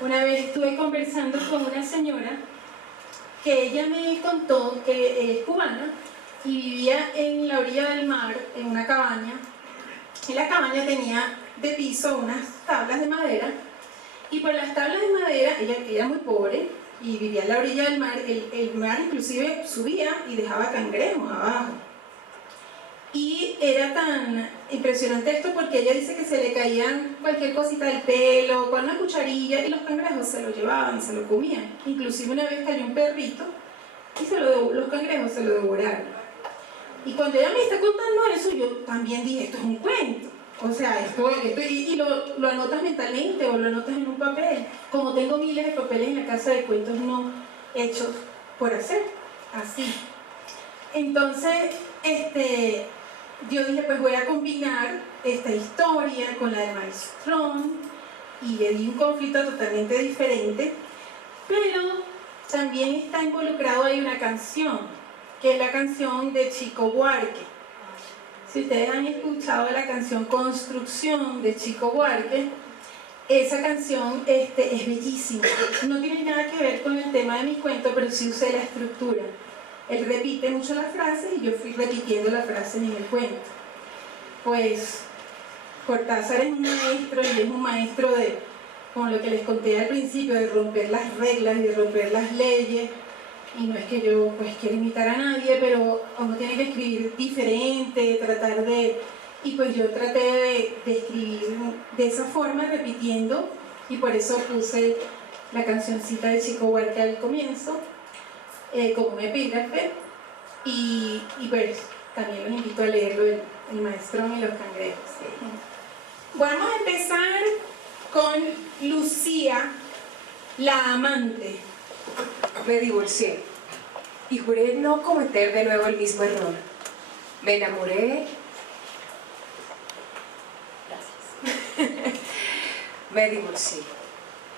una vez estuve conversando con una señora que ella me contó que es cubana y vivía en la orilla del mar, en una cabaña. Y la cabaña tenía de piso unas tablas de madera, y por las tablas de madera, ella era muy pobre y vivía en la orilla del mar. El mar inclusive subía y dejaba cangrejos abajo. Y era tan impresionante esto porque ella dice que se le caían cualquier cosita del pelo, con una cucharilla, y los cangrejos se lo llevaban y se lo comían. Inclusive una vez cayó un perrito y los cangrejos se lo devoraron. Y cuando ella me está contando eso, yo también dije, esto es un cuento. O sea, y lo anotas mentalmente o lo anotas en un papel. Como tengo miles de papeles en la casa de cuentos no hechos por hacer, así. Entonces, yo dije, pues voy a combinar esta historia con la de Maelstrom, y le di un conflicto totalmente diferente, pero también está involucrado ahí una canción, que es la canción de Chico Buarque. Si ustedes han escuchado la canción Construcción de Chico Buarque, esa canción es bellísima. No tiene nada que ver con el tema de mi cuento, pero sí usé la estructura. Él repite mucho las frases y yo fui repitiendo las frases en el cuento. Pues Cortázar es un maestro, y es un maestro de, como lo que les conté al principio, de romper las reglas y de romper las leyes. Y no es que yo pues quiera imitar a nadie, pero uno tiene que escribir diferente, tratar de... Y pues yo traté de escribir de esa forma, repitiendo, y por eso puse la cancioncita de Chico Buarque al comienzo, como un epígrafe, y pues también los invito a leerlo, el Maelstrom y los cangrejos. Vamos a empezar con Lucía, la amante. Me divorcié y juré no cometer de nuevo el mismo error. Me enamoré. Gracias. Me divorcié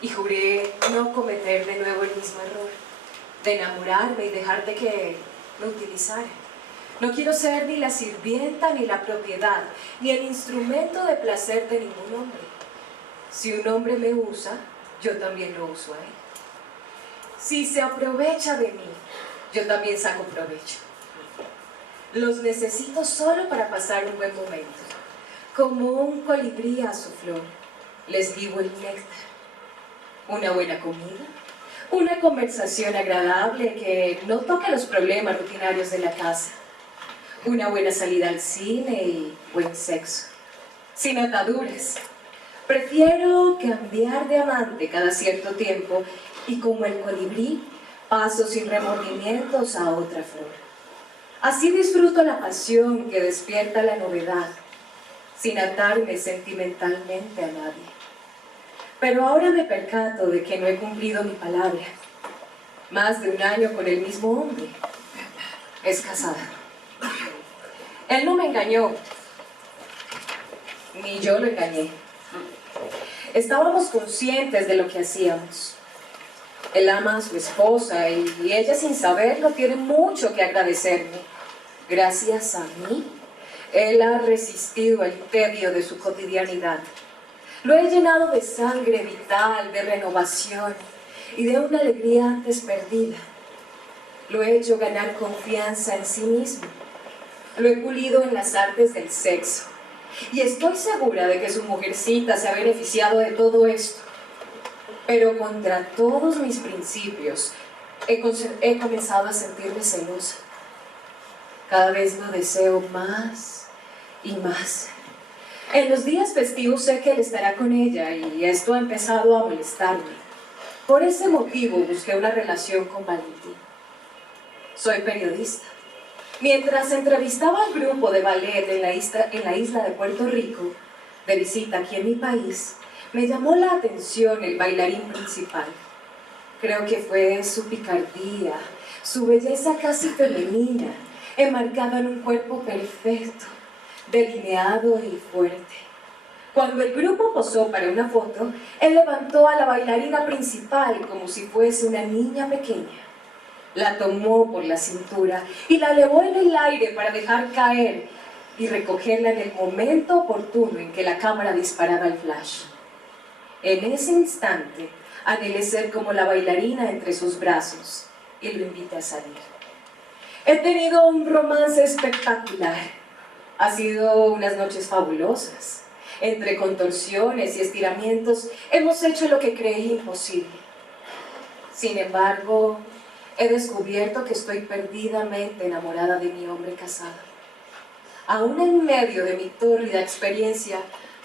y juré no cometer de nuevo el mismo error, de enamorarme y dejar de que me utilizara. No quiero ser ni la sirvienta, ni la propiedad, ni el instrumento de placer de ningún hombre. Si un hombre me usa, yo también lo uso a él. Si se aprovecha de mí, yo también saco provecho. Los necesito solo para pasar un buen momento. Como un colibrí a su flor, les digo el néctar. Una buena comida, una conversación agradable que no toque los problemas rutinarios de la casa, una buena salida al cine y buen sexo, sin ataduras. Prefiero cambiar de amante cada cierto tiempo y como el colibrí paso sin remordimientos a otra flor. Así disfruto la pasión que despierta la novedad, sin atarme sentimentalmente a nadie. Pero ahora me percato de que no he cumplido mi palabra. Más de un año con el mismo hombre. Es casada. Él no me engañó, ni yo lo engañé. Estábamos conscientes de lo que hacíamos. Él ama a su esposa y ella, sin saberlo, tiene mucho que agradecerme. Gracias a mí, él ha resistido el tedio de su cotidianidad. Lo he llenado de sangre vital, de renovación y de una alegría antes perdida. Lo he hecho ganar confianza en sí mismo. Lo he pulido en las artes del sexo. Y estoy segura de que su mujercita se ha beneficiado de todo esto. Pero contra todos mis principios, he comenzado a sentirme celosa. Cada vez lo deseo más y más. En los días festivos sé que él estará con ella y esto ha empezado a molestarme. Por ese motivo busqué una relación con Valentín. Soy periodista. Mientras entrevistaba al grupo de ballet en la isla de Puerto Rico, de visita aquí en mi país, me llamó la atención el bailarín principal. Creo que fue su picardía, su belleza casi femenina, enmarcada en un cuerpo perfecto, delineado y fuerte. Cuando el grupo posó para una foto, él levantó a la bailarina principal como si fuese una niña pequeña. La tomó por la cintura y la elevó en el aire para dejar caer y recogerla en el momento oportuno en que la cámara disparaba el flash. En ese instante, anhelé ser como la bailarina entre sus brazos y lo invité a salir. He tenido un romance espectacular. Ha sido unas noches fabulosas. Entre contorsiones y estiramientos, hemos hecho lo que creí imposible. Sin embargo, he descubierto que estoy perdidamente enamorada de mi hombre casado. Aún en medio de mi tórrida experiencia,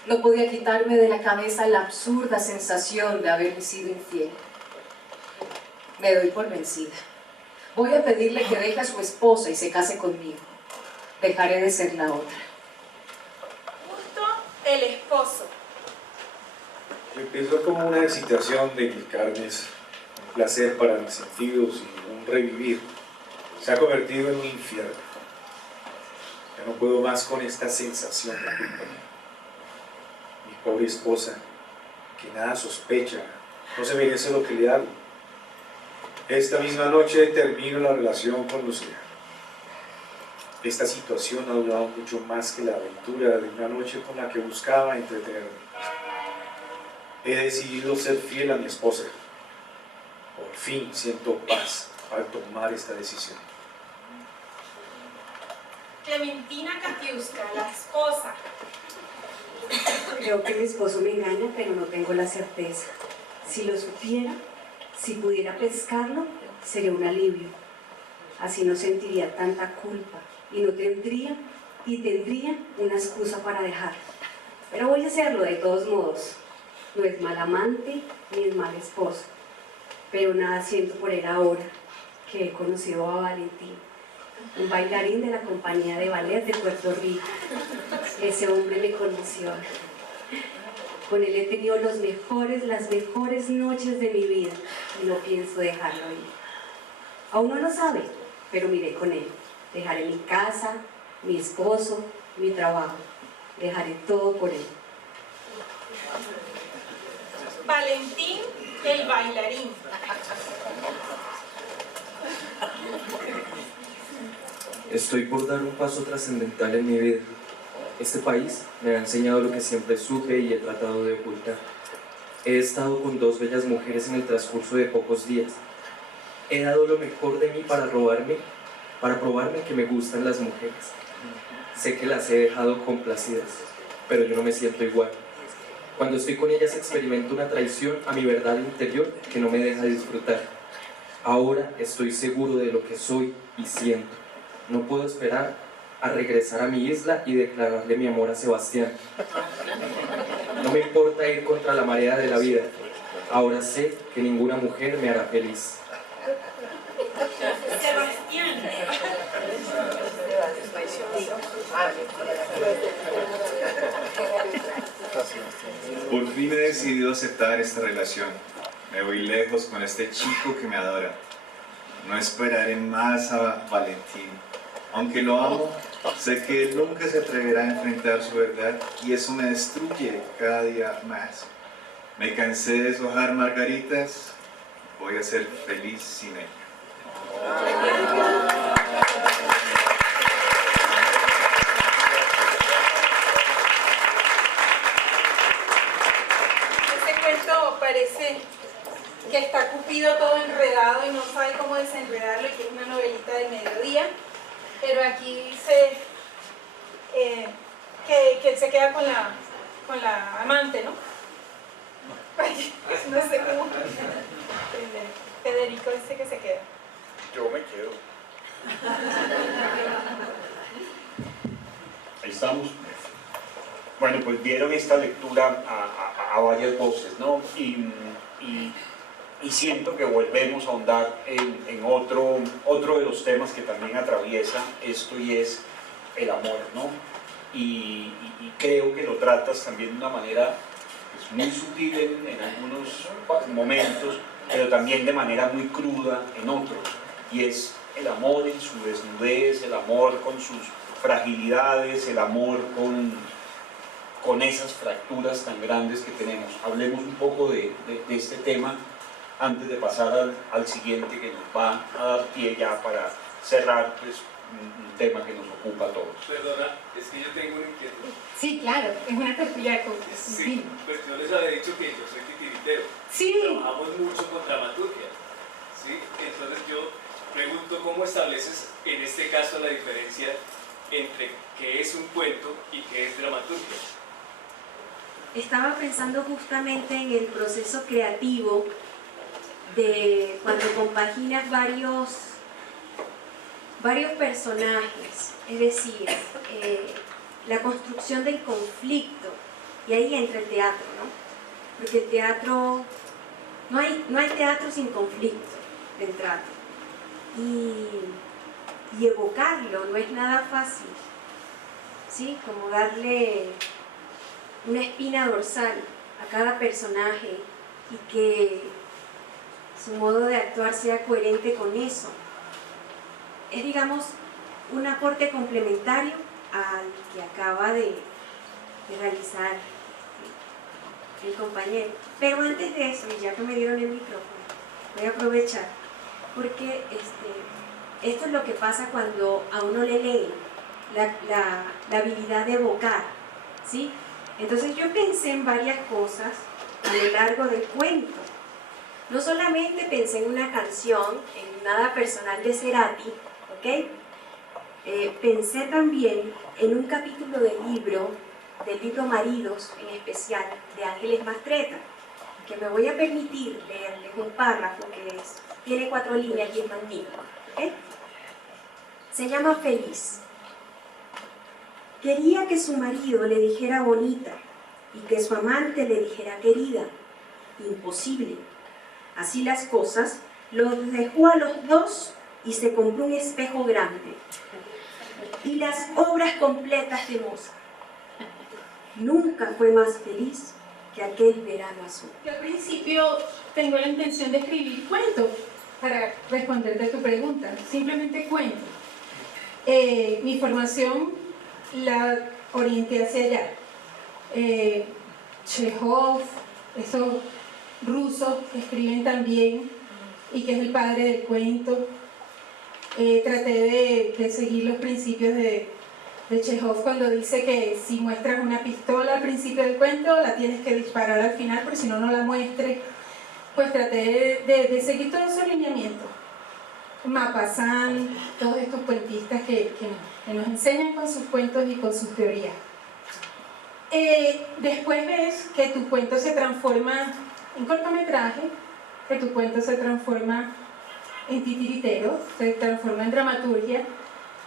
no podía quitarme de la cabeza la absurda sensación de haberme sido infiel. Me doy por vencida. Voy a pedirle que deje a su esposa y se case conmigo. Dejaré de ser la otra. Justo el esposo. Empezó como una excitación de mis carnes, un placer para mis sentidos y un revivir. Se ha convertido en un infierno. Ya no puedo más con esta sensación de culpa. Mi pobre esposa, que nada sospecha, no se merece lo que le hago. Esta misma noche termino la relación con Lucía. Esta situación ha durado mucho más que la aventura de una noche con la que buscaba entretenerme. He decidido ser fiel a mi esposa. Por fin siento paz al tomar esta decisión. Clementina Katiuska, la esposa. Creo que mi esposo me engaña, pero no tengo la certeza. Si lo supiera, si pudiera pescarlo, sería un alivio. Así no sentiría tanta culpa y tendría una excusa para dejarlo. Pero voy a hacerlo de todos modos. No es mal amante ni es mal esposo. Pero nada siento por él ahora que he conocido a Valentín, un bailarín de la compañía de ballet de Puerto Rico. Ese hombre me conoció. Con él he tenido las mejores noches de mi vida y no pienso dejarlo ir. Aún no lo sabe, pero miré con él. Dejaré mi casa, mi esposo, mi trabajo. Dejaré todo por él. Valentín, el bailarín. Estoy por dar un paso trascendental en mi vida. Este país me ha enseñado lo que siempre supe y he tratado de ocultar. He estado con 2 bellas mujeres en el transcurso de pocos días. He dado lo mejor de mí para probarme que me gustan las mujeres. Sé que las he dejado complacidas, pero yo no me siento igual. Cuando estoy con ellas experimento una traición a mi verdad interior que no me deja disfrutar. Ahora estoy seguro de lo que soy y siento. No puedo esperar a regresar a mi isla y declararle mi amor a Sebastián. No me importa ir contra la marea de la vida. Ahora sé que ninguna mujer me hará feliz. Sebastián. Por fin he decidido aceptar esta relación. Me voy lejos con este chico que me adora. No esperaré más a Valentín. Aunque lo amo, sé que él nunca se atreverá a enfrentar su verdad y eso me destruye cada día más. Me cansé de deshojar margaritas. Voy a ser feliz sin ella. Este cuento parece que está Cupido todo enredado y no sabe cómo desenredarlo y que es una novelita de mediodía, pero aquí dice que él se queda con la amante, ¿no? No sé cómo. Federico dice que se queda. Yo me quedo. Ahí estamos. Bueno, pues vieron esta lectura a varias voces, ¿no? Y siento que volvemos a ahondar en otro de los temas que también atraviesa esto y es el amor, ¿no? Y creo que lo tratas también de una manera pues, muy sutil en algunos momentos, pero también de manera muy cruda en otros. Y es el amor en su desnudez, el amor con sus fragilidades, el amor con esas fracturas tan grandes que tenemos. Hablemos un poco de este tema antes de pasar al siguiente que nos va a dar pie ya para cerrar pues, un tema que nos ocupa a todos. Perdona, es que yo tengo una inquietud. Sí, claro, es una tertulia con... Sí, pues yo les había dicho que yo soy titiritero. Sí. Trabajamos mucho con dramaturgia. ¿Sí? Entonces yo pregunto cómo estableces en este caso la diferencia entre qué es un cuento y qué es dramaturgia. Estaba pensando justamente en el proceso creativo de cuando compaginas varios personajes, es decir, la construcción del conflicto, y ahí entra el teatro, ¿no? Porque el teatro, no hay teatro sin conflicto de entrada, y evocarlo no es nada fácil, ¿sí? Como darle una espina dorsal a cada personaje y que su modo de actuar sea coherente con eso. Es, digamos, un aporte complementario al que acaba de realizar el compañero. Pero antes de eso, y ya que me dieron el micrófono, voy a aprovechar, porque esto es lo que pasa cuando a uno le leen la habilidad de evocar, ¿sí? Entonces yo pensé en varias cosas a lo largo del cuento. No solamente pensé en una canción, en nada personal de Cerati, ¿ok? Pensé también en un capítulo del libro Maridos, en especial, de Ángeles Mastretta, que me voy a permitir leerles un párrafo que tiene 4 líneas y es magnífico, ¿ok? Se llama Feliz. Quería que su marido le dijera bonita y que su amante le dijera querida. Imposible. Así las cosas, los dejó a los dos y se compró un espejo grande y las obras completas de Mozart. Nunca fue más feliz que aquel verano azul. Yo al principio tengo la intención de escribir cuentos para responderte a tu pregunta, simplemente cuentos. Mi formación la orienté hacia allá. Chekhov, esos rusos que escriben también y que es el padre del cuento. Traté de seguir los principios de Chekhov cuando dice que si muestras una pistola al principio del cuento, la tienes que disparar al final, porque si no, no la muestres. Pues traté de seguir todos esos lineamientos. Maupassant, todos estos cuentistas que nos enseñan con sus cuentos y con sus teorías. Después ves que tu cuento se transforma en cortometraje, que tu cuento se transforma en titiritero, se transforma en dramaturgia,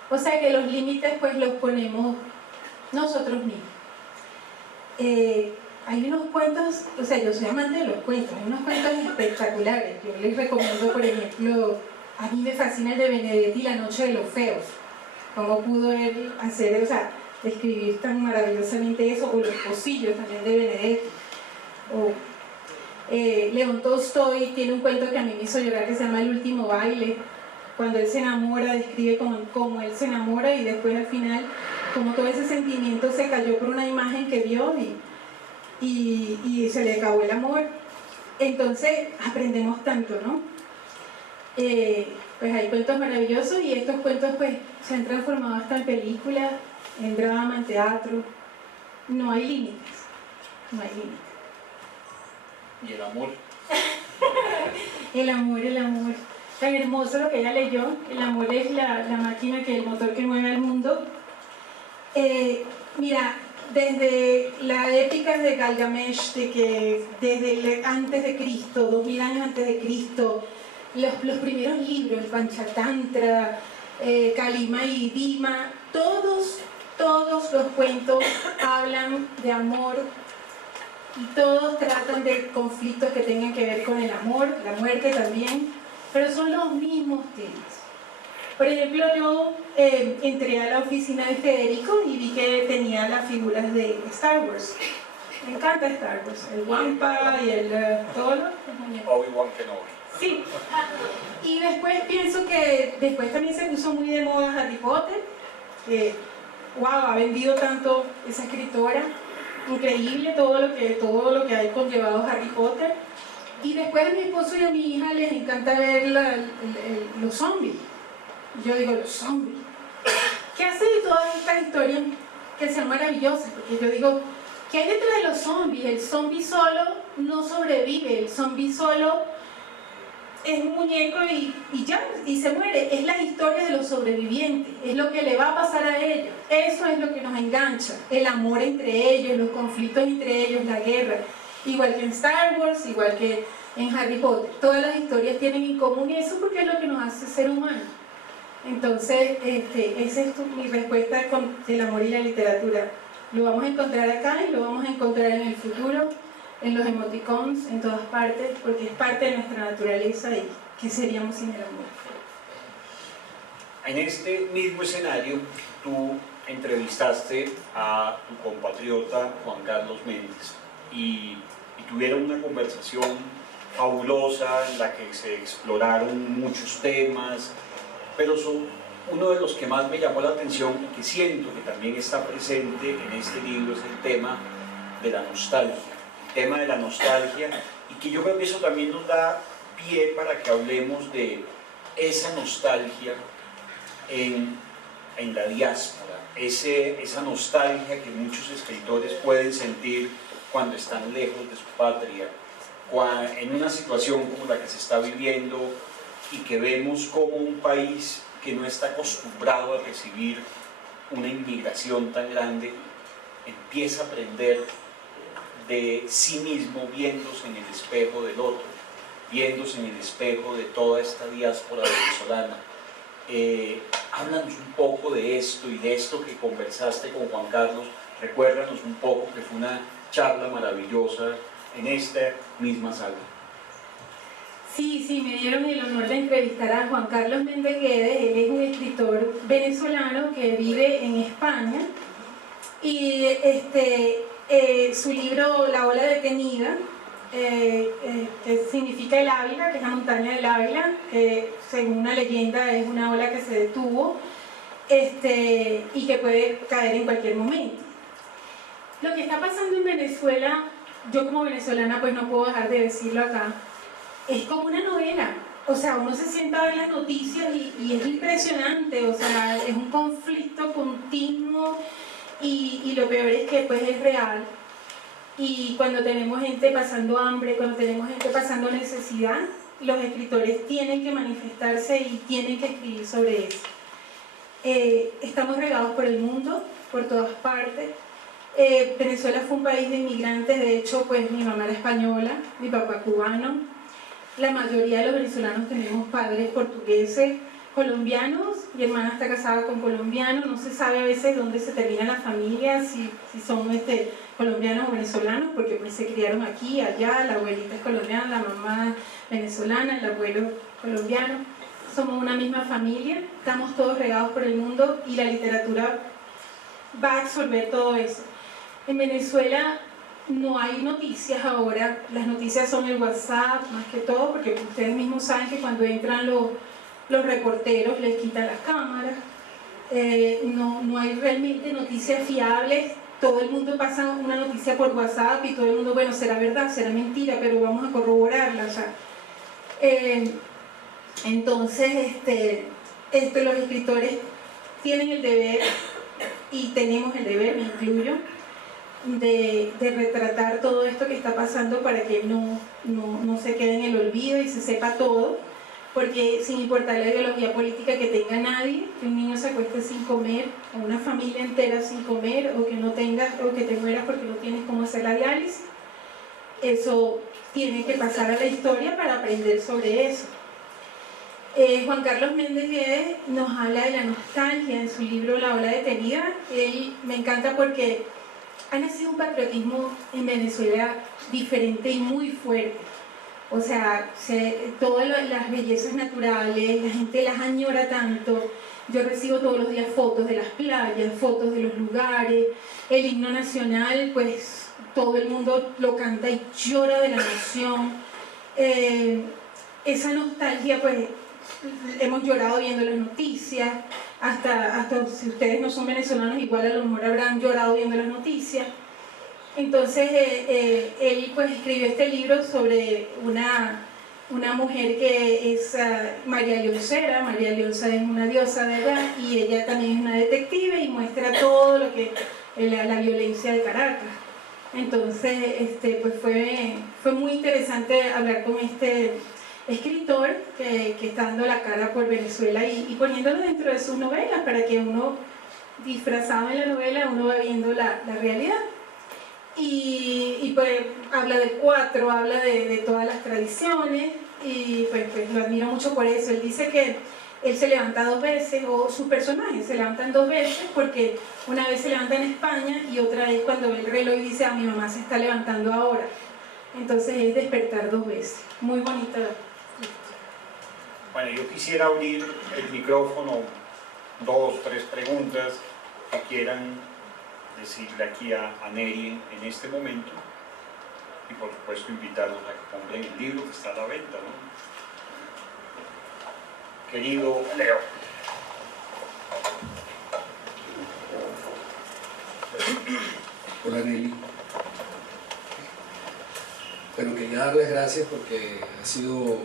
o sea que los límites pues los ponemos nosotros mismos. Hay unos cuentos, o sea, yo soy amante de los cuentos, hay unos cuentos espectaculares. Yo les recomiendo, por ejemplo, a mí me fascina el de Benedetti, La noche de los feos. Cómo pudo él hacer, o sea, describir tan maravillosamente eso, o Los pocillos también de Benedetti. O León Tolstoy tiene un cuento que a mí me hizo llorar que se llama El último baile. Cuando él se enamora, describe cómo él se enamora y después al final, como todo ese sentimiento se cayó por una imagen que vio y se le acabó el amor. Entonces aprendemos tanto, ¿no? Pues hay cuentos maravillosos y estos cuentos pues se han transformado hasta en películas, en drama, en teatro. No hay límites, no hay límites. ¿Y el amor? El amor. Tan hermoso lo que ella leyó. El amor es la máquina, el motor que mueve al mundo. Mira, desde la épica de Galgamesh, desde antes de Cristo, 2000 años antes de Cristo, los primeros libros, el Panchatantra, Kalima y Dima, todos los cuentos hablan de amor y todos tratan de conflictos que tengan que ver con el amor, la muerte también, pero son los mismos temas. Por ejemplo, yo entré a la oficina de Federico y vi que tenía las figuras de Star Wars. Me encanta Star Wars, el Wampa y el todo lo Obi-Wan Kenobi. Sí. Y después pienso que después también se puso muy de moda Harry Potter. Wow, ha vendido tanto esa escritora. Increíble todo lo que hay conllevado Harry Potter. Y después a mi esposo y a mi hija les encanta ver los zombies. Yo digo, los zombies. ¿Qué hace de todas estas historias que sean maravillosas? Porque yo digo, ¿qué hay detrás de los zombies? El zombie solo no sobrevive, el zombie solo es un muñeco y se muere. Es la historia de los sobrevivientes, es lo que le va a pasar a ellos. Eso es lo que nos engancha, el amor entre ellos, los conflictos entre ellos, la guerra. Igual que en Star Wars, igual que en Harry Potter. Todas las historias tienen en común eso porque es lo que nos hace ser humanos. Entonces, esa es mi respuesta con el amor y la literatura. Lo vamos a encontrar acá y lo vamos a encontrar en el futuro, en los emoticons, en todas partes, porque es parte de nuestra naturaleza y ¿qué seríamos sin el amor? En este mismo escenario, tú entrevistaste a tu compatriota Juan Carlos Méndez y tuvieron una conversación fabulosa en la que se exploraron muchos temas, pero uno de los que más me llamó la atención y que siento que también está presente en este libro es el tema de la nostalgia. El tema de la nostalgia, y que yo creo que eso también nos da pie para que hablemos de esa nostalgia en la diáspora, esa nostalgia que muchos escritores pueden sentir cuando están lejos de su patria, en una situación como la que se está viviendo y que vemos como un país que no está acostumbrado a recibir una inmigración tan grande empieza a aprender de sí mismo viéndose en el espejo del otro, viéndose en el espejo de toda esta diáspora venezolana. Háblanos un poco de esto y de esto que conversaste con Juan Carlos. Recuérdanos un poco que fue una charla maravillosa en esta misma sala. Sí, me dieron el honor de entrevistar a Juan Carlos Méndez Guedes. Él es un escritor venezolano que vive en España y su libro La ola detenida, que significa el Ávila, que es la montaña del Ávila, que según una leyenda es una ola que se detuvo y que puede caer en cualquier momento. Lo que está pasando en Venezuela, yo como venezolana pues no puedo dejar de decirlo acá, es como una novela. o sea, uno se sienta a ver las noticias y es impresionante, o sea, es un conflicto continuo y lo peor es que pues es real. Y cuando tenemos gente pasando hambre, cuando tenemos gente pasando necesidad, los escritores tienen que manifestarse y tienen que escribir sobre eso. Estamos regados por el mundo, por todas partes. Venezuela fue un país de inmigrantes, de hecho pues mi mamá era española, mi papá cubano. La mayoría de los venezolanos tenemos padres portugueses, colombianos, mi hermana está casada con colombianos, no se sabe a veces dónde se termina la familia, si son colombianos o venezolanos, porque pues se criaron aquí, allá, la abuelita es colombiana, la mamá venezolana, el abuelo colombiano. Somos una misma familia, estamos todos regados por el mundo y la literatura va a absorber todo eso. En Venezuela no hay noticias ahora, las noticias son el WhatsApp más que todo, porque ustedes mismos saben que cuando entran los reporteros les quitan las cámaras, no hay realmente noticias fiables, todo el mundo pasa una noticia por WhatsApp y todo el mundo, bueno, será verdad, será mentira, pero vamos a corroborarla, o sea, entonces los escritores tienen el deber, y tenemos el deber, me incluyo, de retratar todo esto que está pasando para que no se quede en el olvido y se sepa todo, porque sin importar la ideología política que tenga nadie, que un niño se acueste sin comer, o una familia entera sin comer, o que no tengas, o que te mueras porque no tienes cómo hacer la diálisis, eso tiene que pasar a la historia para aprender sobre eso. Juan Carlos Méndez Guedes nos habla de la nostalgia en su libro La ola detenida. Él me encanta porque ha nacido un patriotismo en Venezuela diferente y muy fuerte. O sea, todas las bellezas naturales, la gente las añora tanto. Yo recibo todos los días fotos de las playas, fotos de los lugares. El himno nacional, pues todo el mundo lo canta y llora de la emoción. Esa nostalgia, pues hemos llorado viendo las noticias, hasta si ustedes no son venezolanos, igual a lo mejor habrán llorado viendo las noticias. Entonces él pues escribió este libro sobre una mujer que es María Leoncera. María Leonza es una diosa, ¿verdad? Y ella también es una detective y muestra todo lo que la violencia de Caracas. Entonces pues fue muy interesante hablar con este escritor que está dando la cara por Venezuela y poniéndolo dentro de sus novelas para que uno, disfrazado en la novela, uno va viendo la realidad. Y pues habla del cuatro, habla de todas las tradiciones y pues lo admiro mucho por eso. Él dice que él se levanta 2 veces, o sus personajes se levantan 2 veces, porque una vez se levanta en España y otra vez cuando ve el reloj y dice, mi mamá se está levantando ahora. Entonces es despertar 2 veces. Muy bonita. Bueno, yo quisiera abrir el micrófono, 2, 3 preguntas que quieran decirle aquí a Neri en este momento, y por supuesto invitarlos a que compren el libro que está a la venta, ¿no? Querido Leo. Hola Nelly. Bueno, quería darles gracias porque ha sido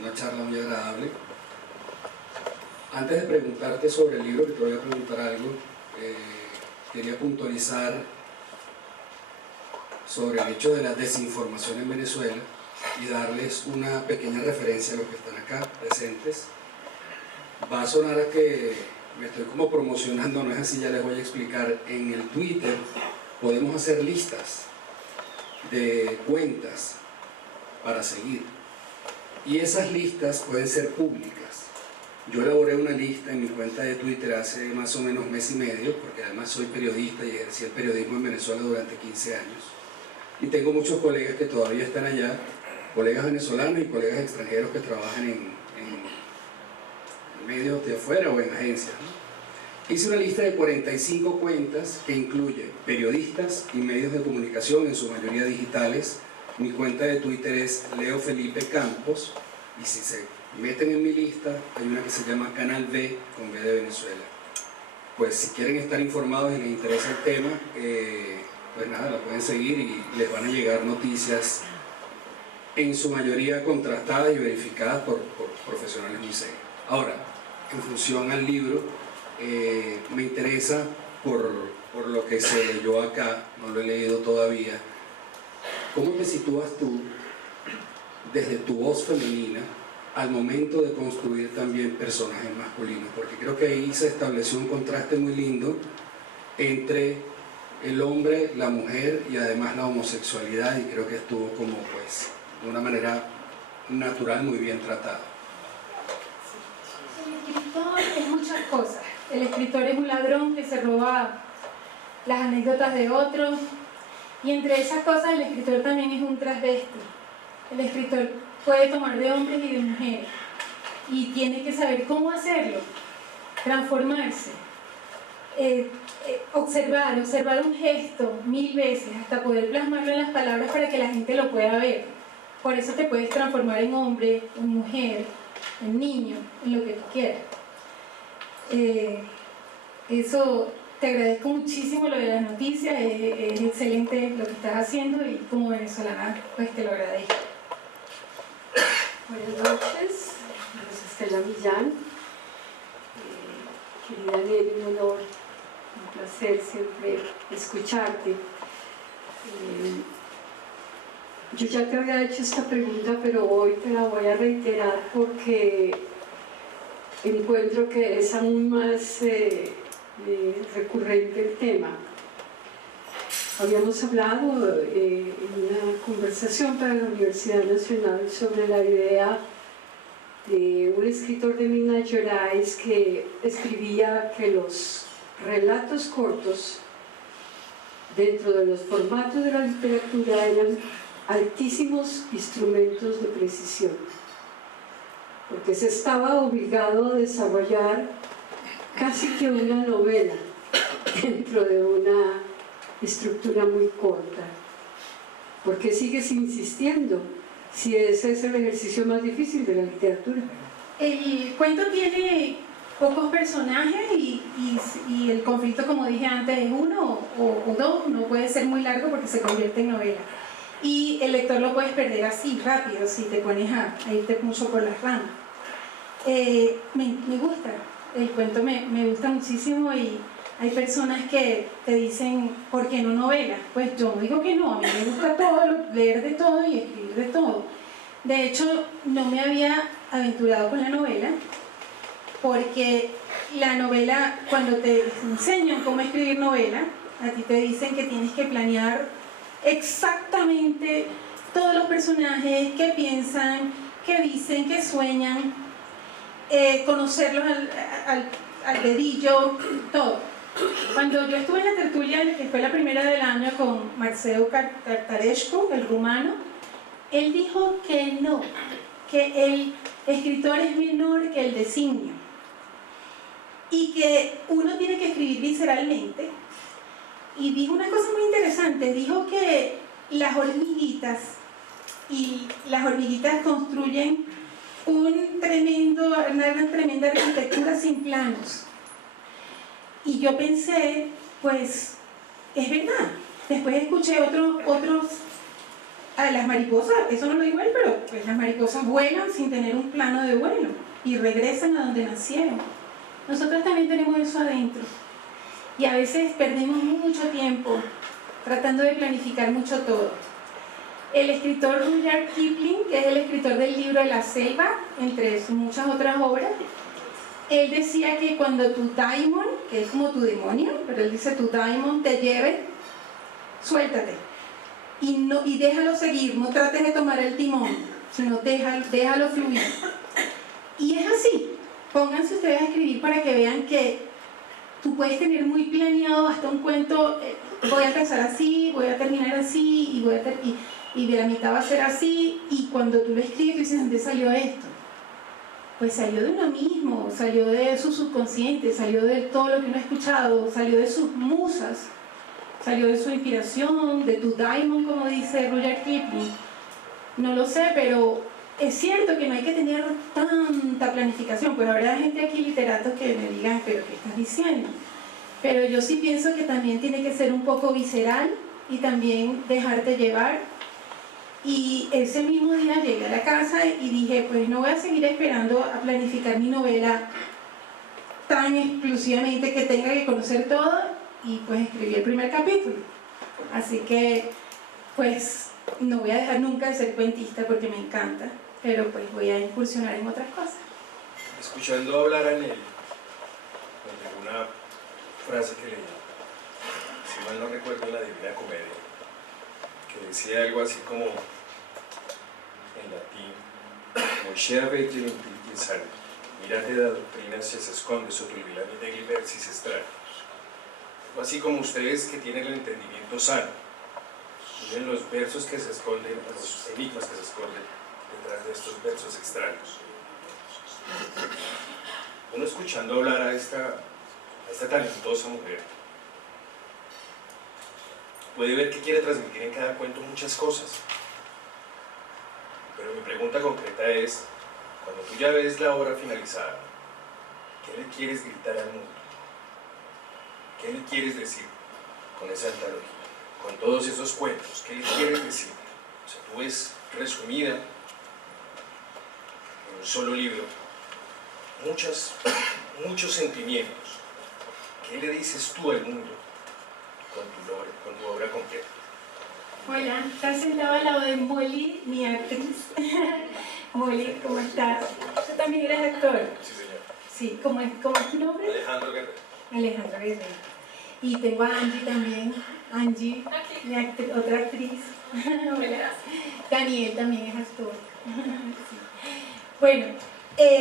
una charla muy agradable. Antes de preguntarte sobre el libro, que te voy a preguntar algo, quería puntualizar sobre el hecho de la desinformación en Venezuela y darles una pequeña referencia a los que están acá presentes. Va a sonar a que me estoy como promocionando, no es así, ya les voy a explicar. En el Twitter podemos hacer listas de cuentas para seguir y esas listas pueden ser públicas. Yo elaboré una lista en mi cuenta de Twitter hace más o menos 1 mes y medio, porque además soy periodista y ejercí el periodismo en Venezuela durante 15 años. Y tengo muchos colegas que todavía están allá, colegas venezolanos y colegas extranjeros que trabajan en medios de afuera o en agencias, ¿no? Hice una lista de 45 cuentas que incluye periodistas y medios de comunicación, en su mayoría digitales. Mi cuenta de Twitter es Leo Felipe Campos, y si se meten en mi lista, hay una que se llama Canal B, con B de Venezuela. Pues si quieren estar informados y les interesa el tema, pues nada, la pueden seguir y les van a llegar noticias en su mayoría contrastadas y verificadas por profesionales muy serios. Ahora, en función al libro, me interesa por lo que se leyó acá, no lo he leído todavía, ¿cómo te sitúas tú desde tu voz femenina al momento de construir también personajes masculinos? Porque creo que ahí se estableció un contraste muy lindo entre el hombre, la mujer y además la homosexualidad, y creo que estuvo como pues de una manera natural muy bien tratado. El escritor es muchas cosas. El escritor es un ladrón que se roba las anécdotas de otros, y entre esas cosas el escritor también es un transvesti. El escritor puede tomar de hombres y de mujeres y tiene que saber cómo hacerlo, transformarse, observar un gesto 1000 veces hasta poder plasmarlo en las palabras para que la gente lo pueda ver. Por eso te puedes transformar en hombre, en mujer, en niño, en lo que tú quieras. Eso, te agradezco muchísimo lo de las noticias, es excelente lo que estás haciendo y como venezolana pues te lo agradezco. Buenas noches, soy Estela Millán. Querida Neri, un honor, un placer siempre escucharte. Yo ya te había hecho esta pregunta, pero hoy te la voy a reiterar porque encuentro que es aún más recurrente el tema. Habíamos hablado en una conversación para la Universidad Nacional sobre la idea de un escritor de Minas Gerais que escribía que los relatos cortos dentro de los formatos de la literatura eran altísimos instrumentos de precisión, porque se estaba obligado a desarrollar casi que una novela dentro de una estructura muy corta. ¿Por qué sigues insistiendo si ese es el ejercicio más difícil de la literatura? El cuento tiene pocos personajes y el conflicto, como dije antes, es uno o dos, no puede ser muy largo porque se convierte en novela. Y el lector lo puedes perder así, rápido, si te pones a irte mucho por las ramas. Me gusta, el cuento me gusta muchísimo y hay personas que te dicen, ¿por qué no novela? Pues yo no digo que no, a mí me gusta todo, leer de todo y escribir de todo. De hecho, no me había aventurado con la novela, porque la novela, cuando te enseñan cómo escribir novela, a ti te dicen que tienes que planear exactamente todos los personajes, qué piensan, qué dicen, qué sueñan, conocerlos al dedillo, todo. Cuando yo estuve en la tertulia, que fue la primera del año, con Marcel Cartarescu, el rumano, él dijo que no, que el escritor es menor que el designio y que uno tiene que escribir visceralmente. Y dijo una cosa muy interesante, dijo que las hormiguitas construyen una tremenda arquitectura sin planos. Y yo pensé, pues, es verdad. Después escuché otros, las mariposas, eso no lo digo él, pero pues las mariposas vuelan sin tener un plano de vuelo y regresan a donde nacieron. Nosotros también tenemos eso adentro. Y a veces perdemos mucho tiempo tratando de planificar mucho todo. El escritor Rudyard Kipling, que es el escritor del libro de la selva, entre muchas otras obras, él decía que cuando tu daimon, que es como tu demonio, pero él dice tu daimon te lleve, suéltate y déjalo seguir, no trates de tomar el timón, sino déjalo fluir. Y es así, pónganse ustedes a escribir para que vean que tú puedes tener muy planeado hasta un cuento, voy a empezar así, voy a terminar así, y de la mitad va a ser así, y cuando tú lo escribes, tú dices, ¿dónde salió esto? Pues salió de uno mismo, salió de su subconsciente, salió de todo lo que uno ha escuchado, salió de sus musas, salió de su inspiración, de tu daimon, como dice Rudyard Kipling. No lo sé, pero es cierto que no hay que tener tanta planificación, pues habrá gente aquí, literatos, que me digan, ¿pero qué estás diciendo? Pero yo sí pienso que también tiene que ser un poco visceral y también dejarte llevar. Y ese mismo día llegué a la casa y dije, pues no voy a seguir esperando a planificar mi novela tan exclusivamente que tenga que conocer todo, y pues escribí el primer capítulo. Así que pues no voy a dejar nunca de ser cuentista porque me encanta, pero pues voy a incursionar en otras cosas. Escuchando hablar a Nelly, con alguna frase que leí, si mal no recuerdo, en la Divina Comedia, que decía algo así como, en latín, Moixerve insano, mirate da doctrina se esconde sotto il vilano degli versis extraños. Algo así como ustedes que tienen el entendimiento sano, miren los versos que se esconden, los enigmas que se esconden detrás de estos versos extraños. Uno escuchando hablar a esta talentosa mujer, puede ver que quiere transmitir en cada cuento muchas cosas. Pero mi pregunta concreta es, cuando tú ya ves la obra finalizada, ¿qué le quieres gritar al mundo? ¿Qué le quieres decir con esa antología? Con todos esos cuentos, ¿qué le quieres decir? O sea, tú ves resumida en un solo libro muchos sentimientos. ¿Qué le dices tú al mundo con tu obra completa? Hola, estás sentado al lado de Molly, mi actriz. Molly, ¿cómo estás? Tú también eres actor. Sí, señor. Sí, ¿cómo es tu nombre? Alejandro Guerrero. Alejandro Guerrero. Y tengo a Angie también. Angie, otra actriz. Hola. Daniel también es actor. Sí. Bueno,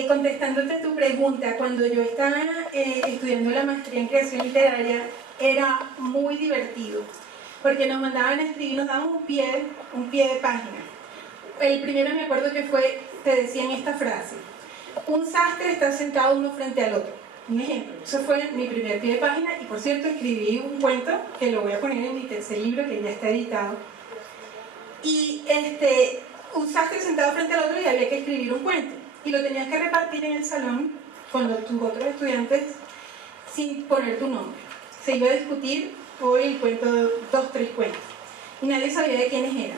contestándote tu pregunta, cuando yo estaba estudiando la maestría en creación literaria, era muy divertido, porque nos mandaban a escribir, nos daban un pie de página. El primero me acuerdo que te decían esta frase: un sastre está sentado uno frente al otro. Un ejemplo, eso fue mi primer pie de página, y por cierto escribí un cuento que lo voy a poner en mi tercer libro que ya está editado. Y un sastre sentado frente al otro y había que escribir un cuento. Y lo tenías que repartir en el salón con tus otros estudiantes sin poner tu nombre. Se iba a discutir hoy el cuento, 2, 3 cuentos, y nadie sabía de quiénes eran.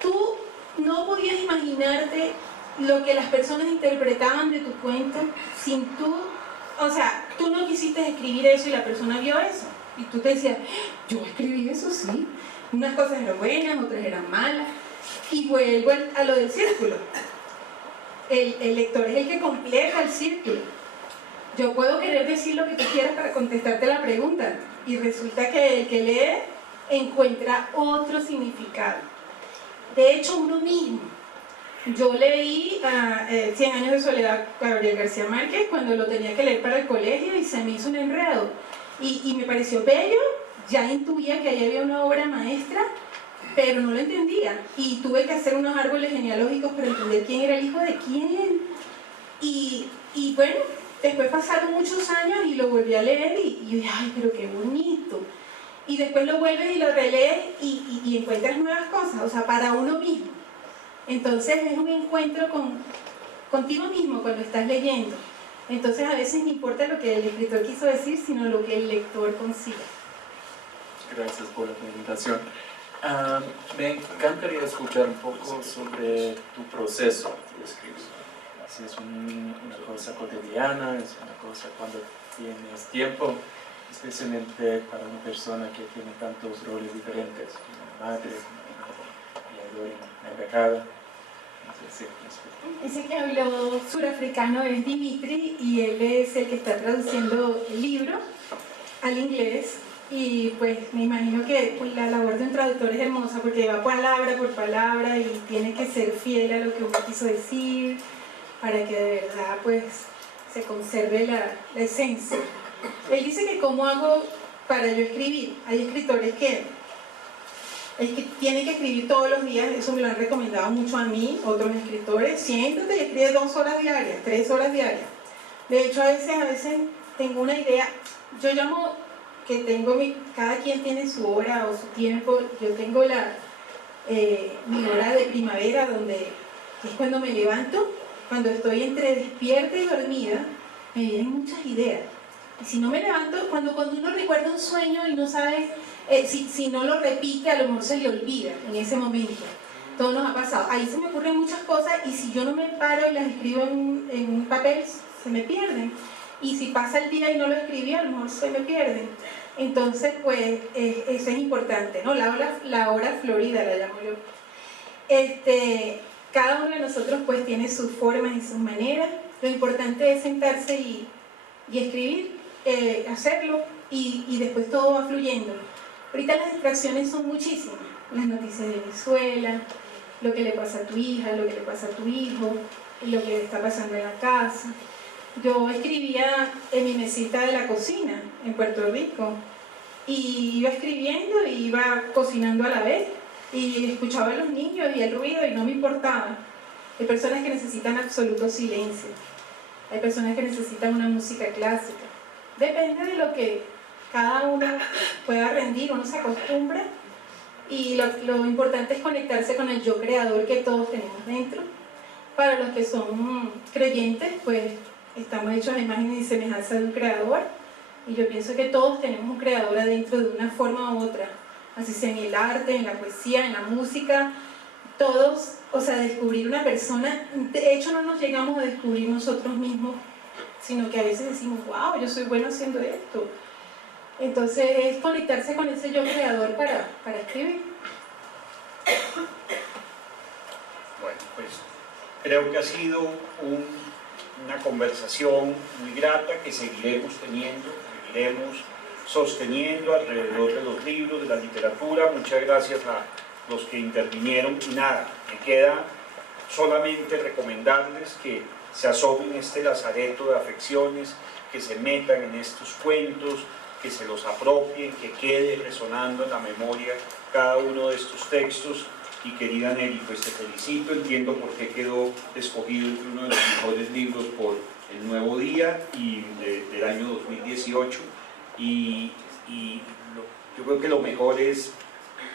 Tú no podías imaginarte lo que las personas interpretaban de tu cuento sin tú, o sea, tú no quisiste escribir eso y la persona vio eso. Y tú te decías, yo escribí eso, sí. Unas cosas eran buenas, otras eran malas. Y vuelvo a lo del círculo. El lector es el que compleja el círculo. Yo puedo querer decir lo que tú quieras para contestarte la pregunta, y resulta que el que lee encuentra otro significado. De hecho, uno mismo. Yo leí 100 años de soledad a Gabriel García Márquez cuando lo tenía que leer para el colegio y se me hizo un enredo. Y me pareció bello, ya intuía que ahí había una obra maestra, pero no lo entendía. Y tuve que hacer unos árboles genealógicos para entender quién era el hijo de quién. Y bueno, después pasaron muchos años y lo volví a leer y dije, ay, pero qué bonito. Y después lo vuelves y lo relees y encuentras nuevas cosas, o sea, para uno mismo. Entonces es un encuentro contigo mismo cuando estás leyendo. Entonces a veces no importa lo que el escritor quiso decir, sino lo que el lector consiga. Gracias por la presentación. Me encantaría escuchar un poco sobre tu proceso de escribir. Si es una cosa cotidiana, es una cosa cuando tienes tiempo, especialmente para una persona que tiene tantos roles diferentes, una madre, una becada. Ese que habló surafricano es Dimitri, y él es el que está traduciendo el libro al inglés. Y pues me imagino que la labor de un traductor es hermosa porque va palabra por palabra y tiene que ser fiel a lo que uno quiso decir para que de verdad pues se conserve la esencia. Él dice que cómo hago para yo escribir. Hay escritores que tienen que escribir todos los días, eso me lo han recomendado mucho a mí, otros escritores. Siéntate y escribe 2 horas diarias, 3 horas diarias. De hecho a veces tengo una idea, yo llamo que cada quien tiene su hora o su tiempo. Yo tengo mi hora de primavera, que es cuando me levanto, cuando estoy entre despierta y dormida, me vienen muchas ideas. Y si no me levanto, cuando uno recuerda un sueño y no sabe, si no lo repite, a lo mejor se le olvida en ese momento. Todo nos ha pasado. Ahí se me ocurren muchas cosas y si yo no me paro y las escribo en un papel, se me pierden. Y si pasa el día y no lo escribí, a lo mejor se me pierden. Entonces, pues, eso es importante, ¿no? La hora florida la llamo yo. Cada uno de nosotros, pues, tiene sus formas y sus maneras. Lo importante es sentarse y escribir, hacerlo, y después todo va fluyendo. Ahorita las distracciones son muchísimas. Las noticias de Venezuela, lo que le pasa a tu hija, lo que le pasa a tu hijo, lo que le está pasando en la casa. Yo escribía en mi mesita de la cocina en Puerto Rico y iba escribiendo y iba cocinando a la vez y escuchaba a los niños y el ruido y no me importaba. Hay personas que necesitan absoluto silencio, hay personas que necesitan una música clásica. Depende de lo que cada uno pueda rendir, uno se acostumbra y lo importante es conectarse con el yo creador que todos tenemos dentro. Para los que son creyentes, pues estamos hechos a imagen y semejanza de un creador y yo pienso que todos tenemos un creador adentro de una forma u otra, así sea en el arte, en la poesía, en la música, todos, o sea, descubrir una persona, de hecho no nos llegamos a descubrir nosotros mismos, sino que a veces decimos, wow, yo soy bueno haciendo esto. Entonces es conectarse con ese yo creador para escribir. Bueno, pues creo que ha sido una conversación muy grata que seguiremos teniendo, seguiremos sosteniendo alrededor de los libros, de la literatura. Muchas gracias a los que intervinieron y nada, me queda solamente recomendarles que se asomen este lazareto de afecciones, que se metan en estos cuentos, que se los apropien, que quede resonando en la memoria cada uno de estos textos. Y querida Nelly, pues te felicito, entiendo por qué quedó escogido entre uno de los mejores libros por El Nuevo Día y del año 2018 yo creo que lo mejor es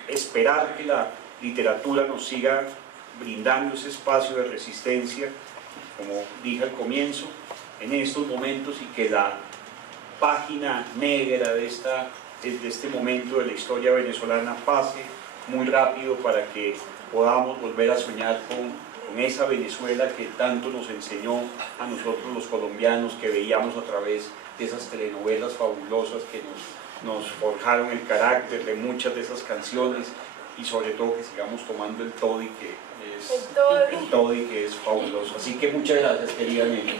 esperar que la literatura nos siga brindando ese espacio de resistencia, como dije al comienzo, en estos momentos, y que la página negra de este momento de la historia venezolana pase muy rápido para que podamos volver a soñar con esa Venezuela que tanto nos enseñó a nosotros los colombianos, que veíamos a través de esas telenovelas fabulosas que nos forjaron el carácter de muchas de esas canciones, y sobre todo que sigamos tomando el toddy que es fabuloso. Así que muchas gracias, querida Nelly.